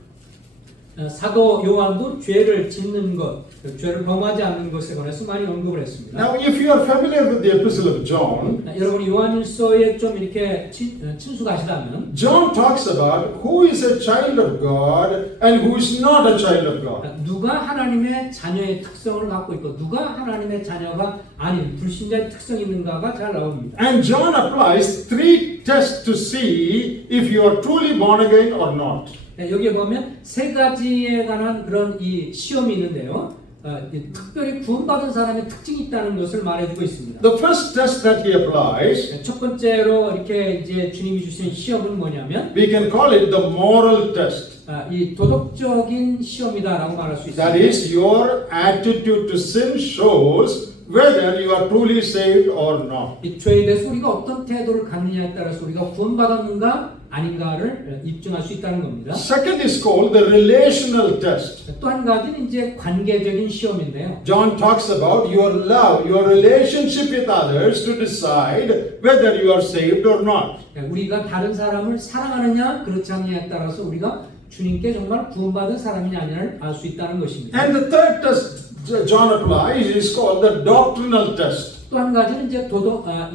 사도 요한도 죄를 짓는 것, 죄를 범하지 않는 것에 관해서 많이 언급을 했습니다. Now, if you are familiar with the epistle of John, 여러분이 요한일서에 좀 이렇게 친숙하시다면 John talks about who is a child of God and who is not a child of God. 누가 하나님의 자녀의 특성을 갖고 있고 누가 하나님의 자녀가 아닌 불신자의 특성이 있는가가 잘 나옵니다. And John applies three tests to see if you are truly born again or not. 여기에 보면 세 가지에 관한 그런 이 시험이 있는데요. 특별히 구원받은 사람의 특징이 있다는 것을 말해주고 있습니다. The first test that he applies, 첫 번째로 이렇게 이제 주님이 주신 시험은 뭐냐면 we can call it the moral test. 이 도덕적인 시험이다라고 말할 수 있습니다. That is, your attitude to sin shows whether you are truly saved or not. 이 죄에 대해서 우리가 어떤 태도를 갖느냐에 따라서 우리가 구원받았는가 아닌가를 입증할 수 있다는 겁니다. Second is called the relational test. 또 한 가지는 이제 관계적인 시험인데요. John talks about your love, your relationship with others to decide whether you are saved or not. 우리가 다른 사람을 사랑하느냐 그렇지 않느냐에 따라서 우리가 주님께 정말 구원받은 사람이냐 아니냐를 알 수 있다는 것입니다. And the third test John applies is called the doctrinal test. 또 한 가지는 이제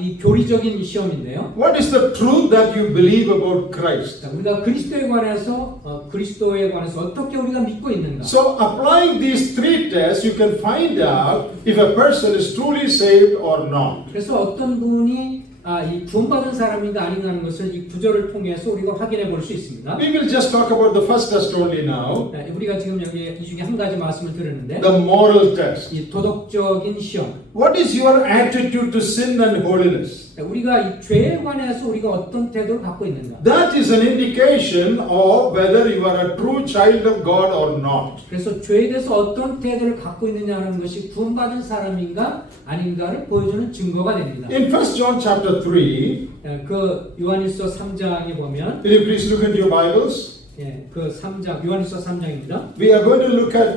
이 교리적인 시험인데요. What is the truth that you believe about Christ? 우리가 그리스도에 관해서 어떻게 우리가 믿고 있는가? So applying these three tests, you can find out if a person is truly saved or not. 그래서 어떤 분이 이 구원받은 사람인가 아닌가 하는 것을 이 구절을 통해서 우리가 확인해 볼 수 있습니다. We will just talk about the first test only now, 우리가 지금 여기 이 중에 한 가지 말씀을 드렸는데 the moral test. 이 도덕적인 시험. What is your attitude to sin and holiness? 우리가 이 죄에 관해서 우리가 어떤 태도를 갖고 있는가? That is an indication of whether you are a true child of God or not. 그래서 죄에 대해서 어떤 태도를 갖고 있느냐는 것이 구원받은 사람인가 아닌가를 보여주는 증거가 됩니다. In 1 John chapter 3, 그 요한일서 3장에 보면 will you please look at your Bibles? 그 3장 요한일서 3장입니다. We are going to look at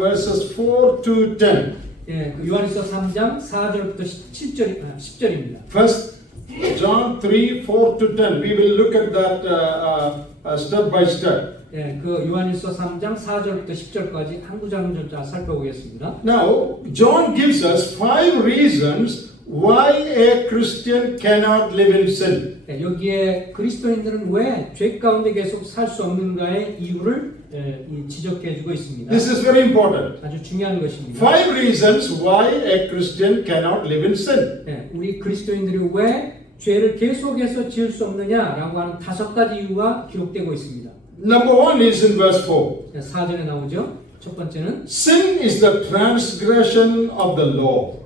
verses 4 to 10. 그 요한일서 3장 4절부터 10절입니다. First John 3, 4 to 10. We will look at that step by step. 그 요한일서 3장 4절부터 10절까지 한 구절 한 구절 살펴보겠습니다. Now, John gives us 5 reasons why a Christian cannot live in sin. 여기에 그리스도인들은 왜 죄 가운데 계속 살 수 없는가의 이유를 지적해주고 있습니다. This is very important. 아주 중요한 것입니다. 5 reasons why a Christian cannot live in sin. 우리 그리스도인들이 왜 죄를 계속해서 지을 수 없느냐라고 하는 5가지 이유가 기록되고 있습니다. Number 1 is in verse 4. 4절에 나오죠. 첫 번째는 sin is the transgression of the law.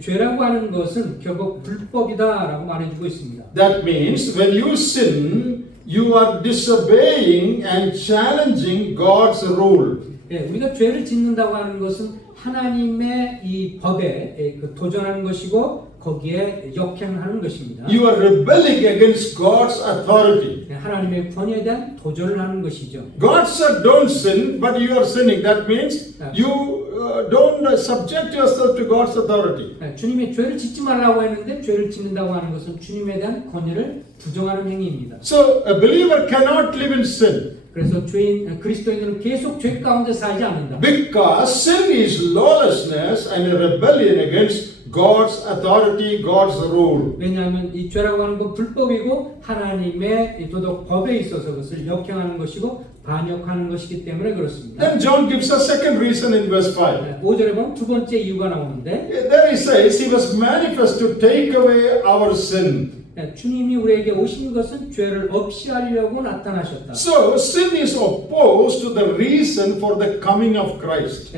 죄라고 하는 것은 결국 불법이다라고 말해주고 있습니다. That means when you sin, you are disobeying and challenging God's rule. 우리가 죄를 짓는다고 하는 것은 하나님의 이 법에 도전하는 것이고 거기에 역행하는 것입니다. You are rebelling against God's authority. 하나님의 권위에 대한 도전을 하는 것이죠. God said don't sin, but you are sinning. That means you don't subject yourself to God's authority. 주님이 죄를 짓지 말라고 했는데 죄를 짓는다고 하는 것은 주님에 대한 권위를 부정하는 행위입니다. So a believer cannot live in sin 그래서 그리스도인들은 계속 죄 가운데 살지 않는다. because sin is lawlessness and a rebellion against God's authority, God's rule. 왜냐하면 이 죄라고 하는 건 불법이고 하나님의 이 도덕 법에 있어서 그것을 역행하는 것이고 반역하는 것이기 때문에 그렇습니다. Then John gives a second reason in verse 5. 5절에 보면 두 번째 이유가 나오는데 There he says, He was manifest to take away our sin. 주님이 우리에게 오신 것은 죄를 없이 하려고 나타나셨다. So sin is opposed to the reason for the coming of Christ.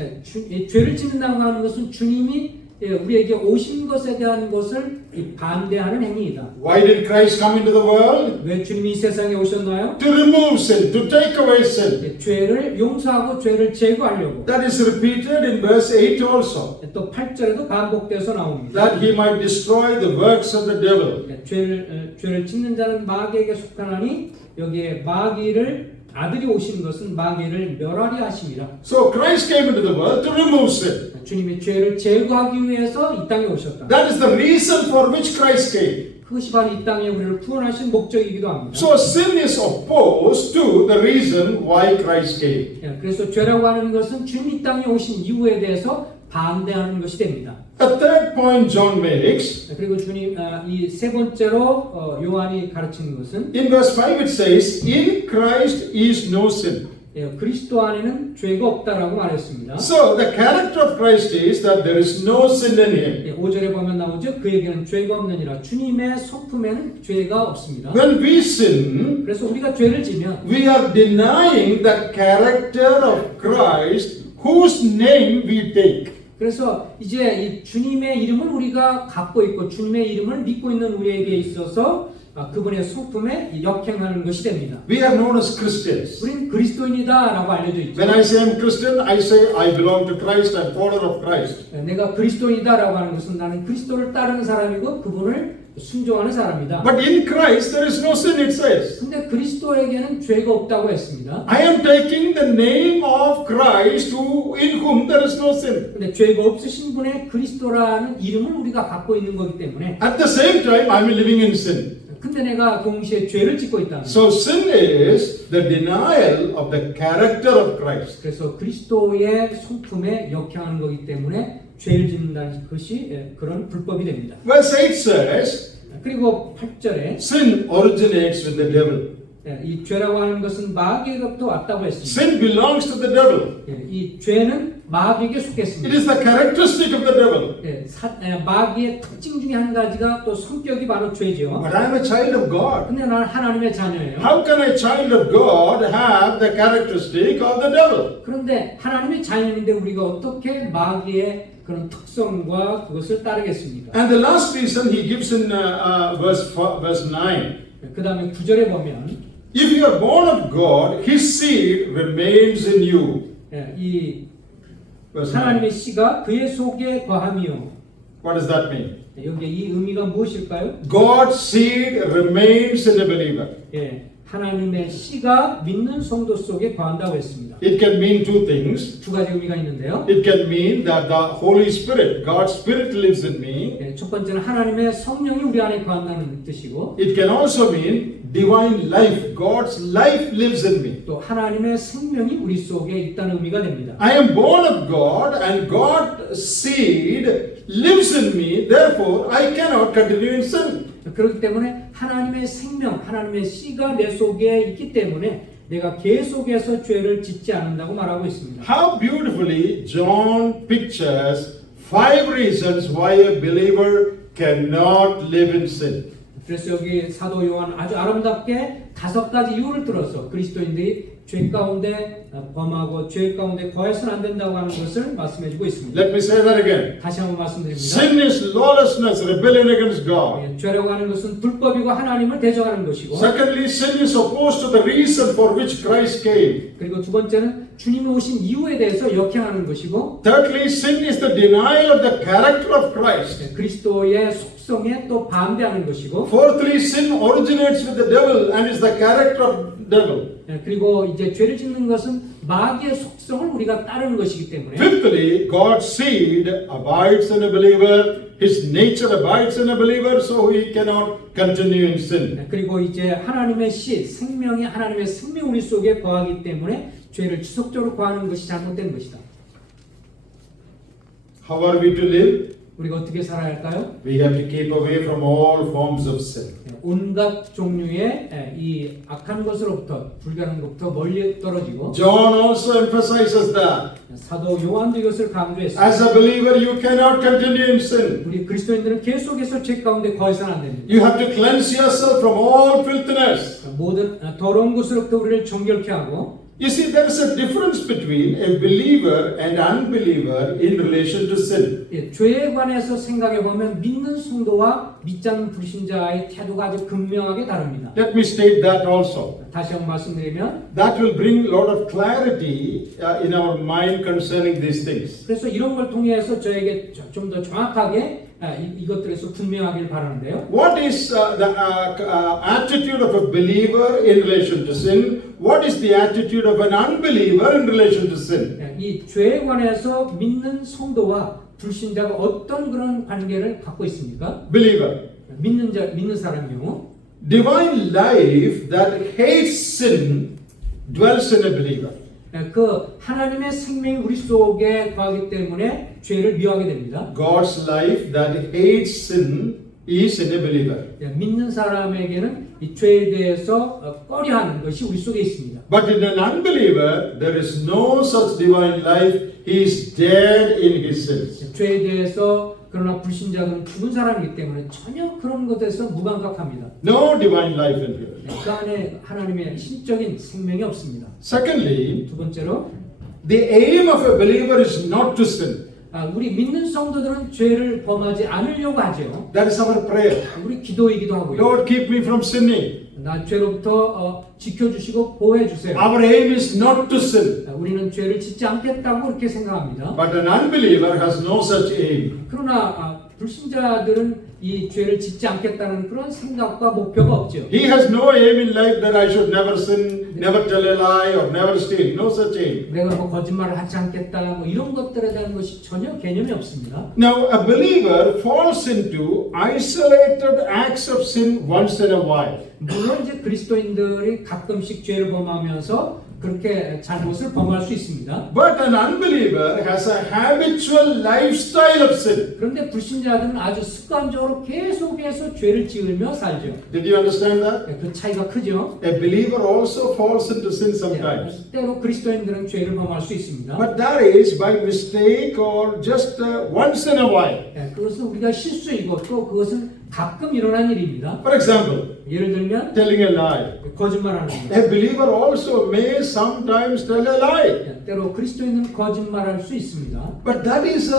죄를 짓는다고 하는 것은 주님이 우리에게 오신 것에 대한 것을 반대하는 행위이다. Why did Christ come into the world? 왜 주님이 이 세상에 오셨나요? To remove sin, to take away sin. 죄를 용서하고 죄를 제거하려고. That is repeated in verse 8 also. 또 8절에도 반복돼서 나옵니다. That he might destroy the works of the devil. 죄를 짓는 자는 마귀에게 속하나니 여기에 마귀를 아들이 오신 것은 마귀를 멸하리 하심이라. So Christ came into the world to remove sin. 주님이 죄를 제거하기 위해서 이 땅에 오셨다. That is the reason for which Christ came. 그것이 바로 이 땅에 우리를 구원하신 목적이기도 합니다. So sin is opposed to the reason why Christ came. 그래서 죄라고 하는 것은 주님이 이 땅에 오신 이유에 대해서 반대하는 것이 됩니다. A third point John makes, 그리고 주님 이 세 번째로 요한이 가르치는 것은 in verse 5 it says, In Christ is no sin. 그리스도 안에는 죄가 없다라고 말했습니다. So the character of Christ is that there is no sin in him. 5절에 보면 나오죠. 그에게는 죄가 없느니라. 주님의 성품에는 죄가 없습니다. When we sin, 그래서 우리가 죄를 지면 we are denying the character of Christ whose name we take. 그래서 이제 이 주님의 이름을 우리가 갖고 있고 주님의 이름을 믿고 있는 우리에게 있어서 그분의 성품에 역행하는 것이 됩니다. We are known as Christians. 우리는 그리스도인이다라고 알려져 있죠. When I say I'm Christian, I say I belong to Christ, I'm follower of Christ. 내가 그리스도인이다라고 하는 것은 나는 그리스도를 따르는 사람이고 그분을 순종하는 사람이다. But in Christ there is no sin, it says. 근데 그리스도에게는 죄가 없다고 했습니다. I am taking the name of Christ in whom there is no sin. 근데 죄가 없으신 분의 그리스도라는 이름을 우리가 갖고 있는 거기 때문에 At the same time, I'm living in sin. 근데 내가 동시에 죄를 짓고 있다는 거예요. So sin is the denial of the character of Christ. 그래서 그리스도의 성품에 역행하는 거기 때문에 죄를 짓는다는 것이 그런 불법이 됩니다. Verse 8 says, 그리고 8절에 sin originates with the devil. 이 죄라고 하는 것은 마귀에게부터 왔다고 했습니다. Sin belongs to the devil. 이 죄는 마귀에게 It 속했습니다. is the characteristic of the devil. 마귀의 특징 중에 한 가지가 또 성격이 바로 죄죠. But I am a child of God. 근데 나는 하나님의 자녀예요. How can a child of God have the characteristic of the devil? 그런데 하나님의 자녀인데 우리가 어떻게 마귀의 그런 특성과 그것을 따르겠습니까? And the last reason he gives in verse 9. 그 다음에 9절에 보면 If you are born of God, His seed remains in you. 이 Verse 9. 하나님의 씨가 그의 속에 거함이요. What does that mean? 여기 이 의미가 무엇일까요? God's seed remains in the believer. 하나님의 씨가 믿는 성도 속에 거한다고 했습니다. It can mean two things. 두 가지 의미가 있는데요. It can mean that the Holy Spirit, God's Spirit lives in me. 첫 번째는 하나님의 성령이 우리 안에 거한다는 뜻이고 It can also mean divine life. God's life lives in me. 또 하나님의 생명이 우리 속에 있다는 의미가 됩니다. I am born of God and God's seed lives in me. Therefore, I cannot continue in sin. 그렇기 때문에 하나님의 생명, 하나님의 씨가 내 속에 있기 때문에 내가 계속해서 죄를 짓지 않는다고 말하고 있습니다. How beautifully John pictures 5 reasons why a believer cannot live in sin. 그래서 여기 사도 요한 아주 아름답게 5가지 이유를 들어서 그리스도인들이 죄 가운데 범하고 죄 가운데 거해서는 안 된다고 하는 것을 말씀해주고 있습니다. Let me say that again. 다시 한번 말씀드립니다. Sin is lawlessness, rebellion against God. 죄라고 하는 것은 불법이고 하나님을 대적하는 것이고, Secondly, sin is opposed to the reason for which Christ came. 그리고 두 번째는 주님이 오신 이유에 대해서 역행하는 것이고, Thirdly, sin is the denial of the character of Christ. 그리스도의 속성에 또 반대하는 것이고, Fourthly, sin originates with the devil and is the character of devil. 그리고 이제 죄를 짓는 것은 마귀의 속성을 우리가 따르는 것이기 때문에, Fifthly, God's seed abides in a believer. His nature abides in a believer, so he cannot continue in sin. 그리고 이제 하나님의 씨, 생명이 하나님의 생명 우리 속에 거하기 때문에 죄를 지속적으로 거하는 것이 잘못된 것이다. How are we to live? 우리가 어떻게 살아야 할까요? We have to keep away from all forms of sin. 온갖 종류의 이 악한 것으로부터, 불결한 것부터 멀리 떨어지고, John also emphasizes that. 사도 요한도 이것을 강조했습니다. As a believer, you cannot continue in sin. 우리 그리스도인들은 계속해서 죄 가운데 거해서는 안 됩니다. You have to cleanse yourself from all filthiness. 모든 더러운 것으로부터 우리를 정결케 하고, You see, there is a difference between a believer and unbeliever in relation to sin. 죄에 관해서 생각해 보면 믿는 성도와 믿지 않는 불신자의 태도가 아주 극명하게 다릅니다. Let me state that also. 다시 한번 말씀드리면, That will bring a lot of clarity in our mind concerning these things. 그래서 이런 걸 통해서 저에게 좀 더 정확하게 이것들에서 분명하길 바라는데요. What is the attitude of a believer in relation to sin? What is the attitude of an unbeliever in relation to sin? 이 죄에 관해서 믿는 성도와 불신자가 어떤 그런 관계를 갖고 있습니까? Believer. 믿는 사람의 경우, Divine life that hates sin dwells in a believer. 그 하나님의 생명이 우리 속에 거하기 때문에 죄를 미워하게 됩니다. God's life that hates sin is in a believer. 믿는 사람에게는 이 죄에 대해서 꺼려하는 것이 우리 속에 있습니다. But in an unbeliever, there is no such divine life. He is dead in his sins. 죄에 대해서 그러나 불신자는 죽은 사람이기 때문에 전혀 그런 것에서 무감각합니다. No divine life in him. 그 안에 하나님의 신적인 생명이 없습니다. Secondly, 두 번째로, the aim of a believer is not to sin. 우리 믿는 성도들은 죄를 범하지 않으려고 하죠. That is our prayer. 우리 기도이기도 하고요. Lord, keep me from sinning. 나 죄로부터 지켜주시고 보호해주세요. Our aim is not to sin. 우리는 죄를 짓지 않겠다고 그렇게 생각합니다. But an unbeliever has no such aim. 그러나 불신자들은 이 죄를 짓지 않겠다는 그런 생각과 목표가 없죠. He has no aim in life that I should never sin, never tell a lie, or never steal. No such aim. 내가 뭐 거짓말을 하지 않겠다, 뭐 이런 것들에 대한 것이 전혀 개념이 없습니다. Now, a believer falls into isolated acts of sin once in a while. 물론 이제 그리스도인들이 가끔씩 죄를 범하면서 그렇게 잘못을 범할 수 있습니다. But an unbeliever has a habitual lifestyle of sin. 그런데 불신자들은 아주 습관적으로 계속해서 죄를 지으며 살죠. Did you understand that? 그 차이가 크죠. A believer also falls into sin sometimes. 때로 그리스도인들은 죄를 범할 수 있습니다. But that is by mistake or just once in a while. 그것은 우리가 실수이고 또 그것은 가끔 일어난 일입니다. For example, 예를 들면 telling a lie. 거짓말하는 것. A believer also may sometimes tell a lie. 때로 그리스도인은 거짓말할 수 있습니다. But that is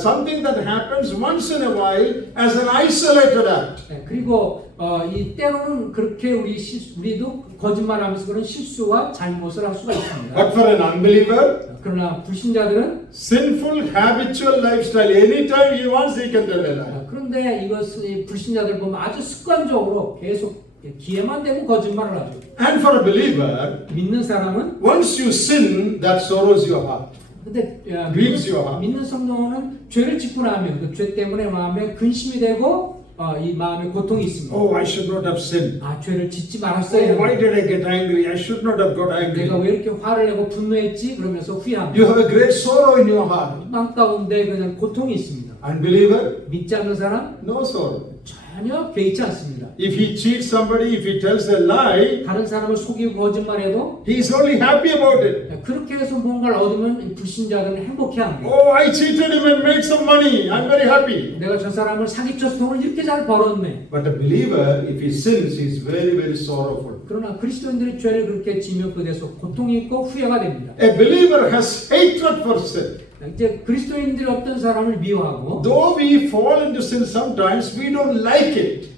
something that happens once in a while as an isolated act. 그리고 이 때로는 그렇게 우리도 거짓말하면서 그런 실수와 잘못을 할 수가 있습니다. But for an unbeliever, 그러나 불신자들은 sinful habitual lifestyle, anytime he wants, he can tell a lie. 그런데 이것은 불신자들 보면 아주 습관적으로 계속 기회만 되면 거짓말을 하죠. And for a believer, 믿는 사람은 once you sin, that sorrows your heart. 근데 grieves your heart. 믿는 성도는 죄를 짓고 나면 그 죄 때문에 마음에 근심이 되고 이 마음에 고통이 있습니다. Oh, I should not have sinned. 죄를 짓지 Oh, 말았어야 why 했는데 did I get angry? I should not have got angry. 내가 왜 이렇게 화를 내고 분노했지? 그러면서 후회합니다. You have a great sorrow in your heart. 마음 가운데 그냥 고통이 있습니다. Unbeliever, 믿지 않는 사람 no sorrow. 전혀 전혀 개의치 않습니다. If he cheats somebody, if he tells a lie, 다른 사람을 속이고 거짓말해도 he is only happy about it. 그렇게 해서 뭔가를 얻으면 불신자들은 행복해합니다. Oh, I cheated him and made some money. I'm very happy. 내가 저 사람을 사기쳐서 돈을 이렇게 잘 벌었네. But a believer, if he sins, he is very, very sorrowful. 그러나 그리스도인들이 죄를 그렇게 지면 그에서 고통이 있고 후회가 됩니다. A believer has hatred for sin. 이제 그리스도인들이 어떤 사람을 미워하고 Though we fall into sin sometimes, we don't like it.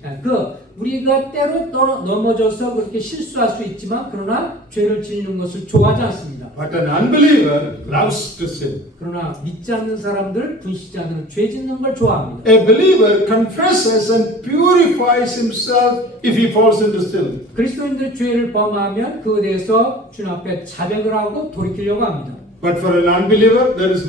우리가 때로 넘어져서 그렇게 실수할 수 있지만 그러나 죄를 짓는 것을 좋아하지 않습니다. But an unbeliever loves to sin. 그러나 믿지 않는 사람들, 불신자들은 죄 짓는 걸 좋아합니다. A believer confesses and purifies himself if he falls into sin. 그리스도인들이 죄를 범하면 그에 대해서 주님 앞에 자백을 하고 돌이키려고 합니다. But for an unbeliever, there is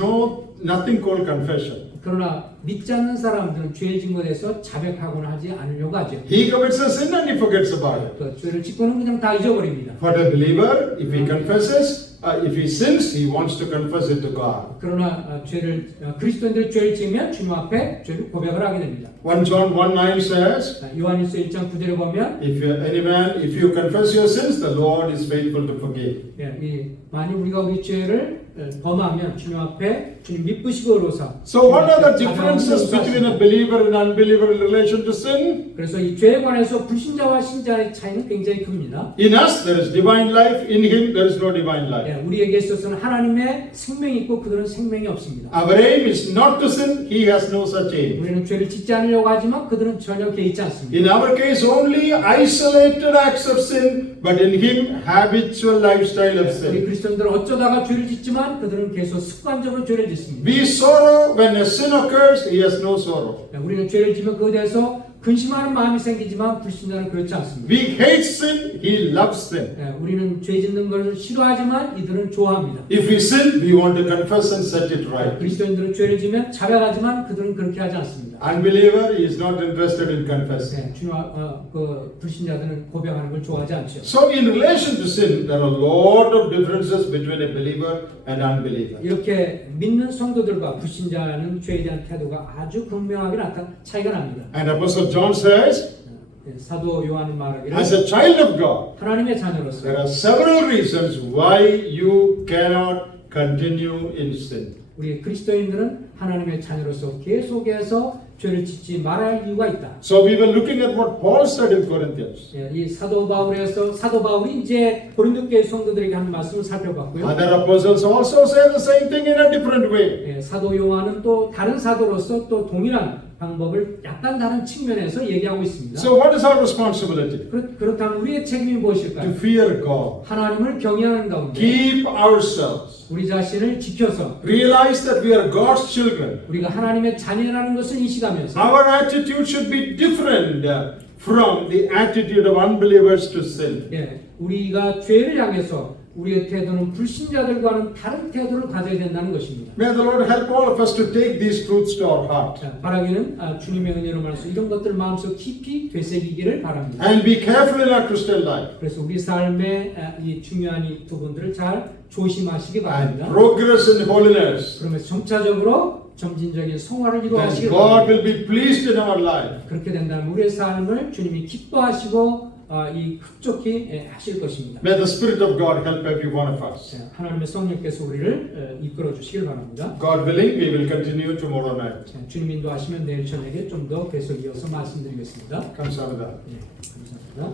nothing called confession. 그러나 믿지 않는 사람들은 죄를 짓는 것에 대해서 자백하고는 하지 않으려고 하죠. He commits a sin and he forgets about it. 그 죄를 짓고는 그냥 다 잊어버립니다. For a believer, if he confesses, if he sins, he wants to confess it to God. 그러나 그리스도인들이 죄를 지으면 주님 앞에 죄를 고백을 하게 됩니다. 1 John 1:9 says, 요한일서 1장 9절에 보면 if you confess your sins, the Lord is faithful to forgive. 만약 우리가 우리 죄를 범하면 주님 앞에 주님 미쁘시고 의로사. So what are the differences between a believer and unbeliever in relation to sin? 그래서 이 죄에 관해서 불신자와 신자의 차이는 굉장히 큽니다. In us there is divine life, in him there is no divine life. 우리에게 있어서는 하나님의 생명이 있고 그들은 생명이 없습니다. Our aim is not to sin, he has no such aim. 우리는 죄를 짓지 않으려고 하지만 그들은 전혀 개의치 않습니다. In our case only isolated acts of sin, but in him habitual lifestyle of 우리 sin. 그리스도인들은 어쩌다가 죄를 짓지만 그들은 계속 습관적으로 죄를 짓습니다. We sorrow when a sin occurs, he has no sorrow. 우리는 죄를 지면 그에 대해서 근심하는 마음이 생기지만 불신자는 그렇지 않습니다. We hate sin, he loves sin. 우리는 죄 짓는 것을 싫어하지만 이들은 좋아합니다. If we sin, we want to confess and set it right. 그리스도인들은 죄를 지면 자백하지만 그들은 그렇게 하지 않습니다. Unbeliever, he is not interested in confessing. 불신자들은 고백하는 걸 좋아하지 않죠. So in relation to sin, there are a lot of differences between a believer and unbeliever. 이렇게 믿는 성도들과 불신자는 죄에 대한 태도가 아주 극명하게 차이가 납니다. And Apostle John says, 사도 요한은 말하기를 as a child of God, 하나님의 자녀로서 there are several reasons why you cannot continue in sin. 우리 그리스도인들은 하나님의 자녀로서 계속해서 죄를 짓지 말아야 할 이유가 있다. So we were looking at what Paul said in Corinthians. 이 사도 바울이 이제 고린도 교회 성도들에게 한 말씀을 살펴봤고요. Other apostles also say the same thing in a different way. 사도 요한은 또 다른 사도로서 또 동일한 방법을 약간 다른 측면에서 얘기하고 있습니다. So what is our responsibility? 그렇다면 우리의 책임이 무엇일까요? To fear God. 하나님을 경외하는 가운데 Keep ourselves. 우리 자신을 지켜서 Realize that we are God's children. 우리가 하나님의 자녀라는 것을 인식하면서 Our attitude should be different from the attitude of unbelievers to sin. 우리가 죄를 향해서 우리의 태도는 불신자들과는 다른 태도를 가져야 된다는 것입니다. May the Lord help all of us to take these truths to our heart. 바라기는 주님의 은혜로 말해서 이런 것들을 마음속 깊이 되새기기를 바랍니다. And be careful in our Christian life. 그래서 우리 삶의 이 중요한 이 부분들을 잘 조심하시기 And 바랍니다. progress in holiness. 그러면서 점차적으로 점진적인 성화를 Then 이루어가시기 God 바랍니다. will be pleased in our life. 그렇게 된다면 우리의 삶을 주님이 기뻐하시고 이 흡족히 하실 것입니다. May the Spirit of God help every one of us. 하나님의 성령께서 우리를 이끌어 주시길 바랍니다. God willing, we will continue tomorrow night. 주님 인도하시면 내일 저녁에 좀 더 계속 이어서 말씀드리겠습니다. 감사합니다. 감사합니다.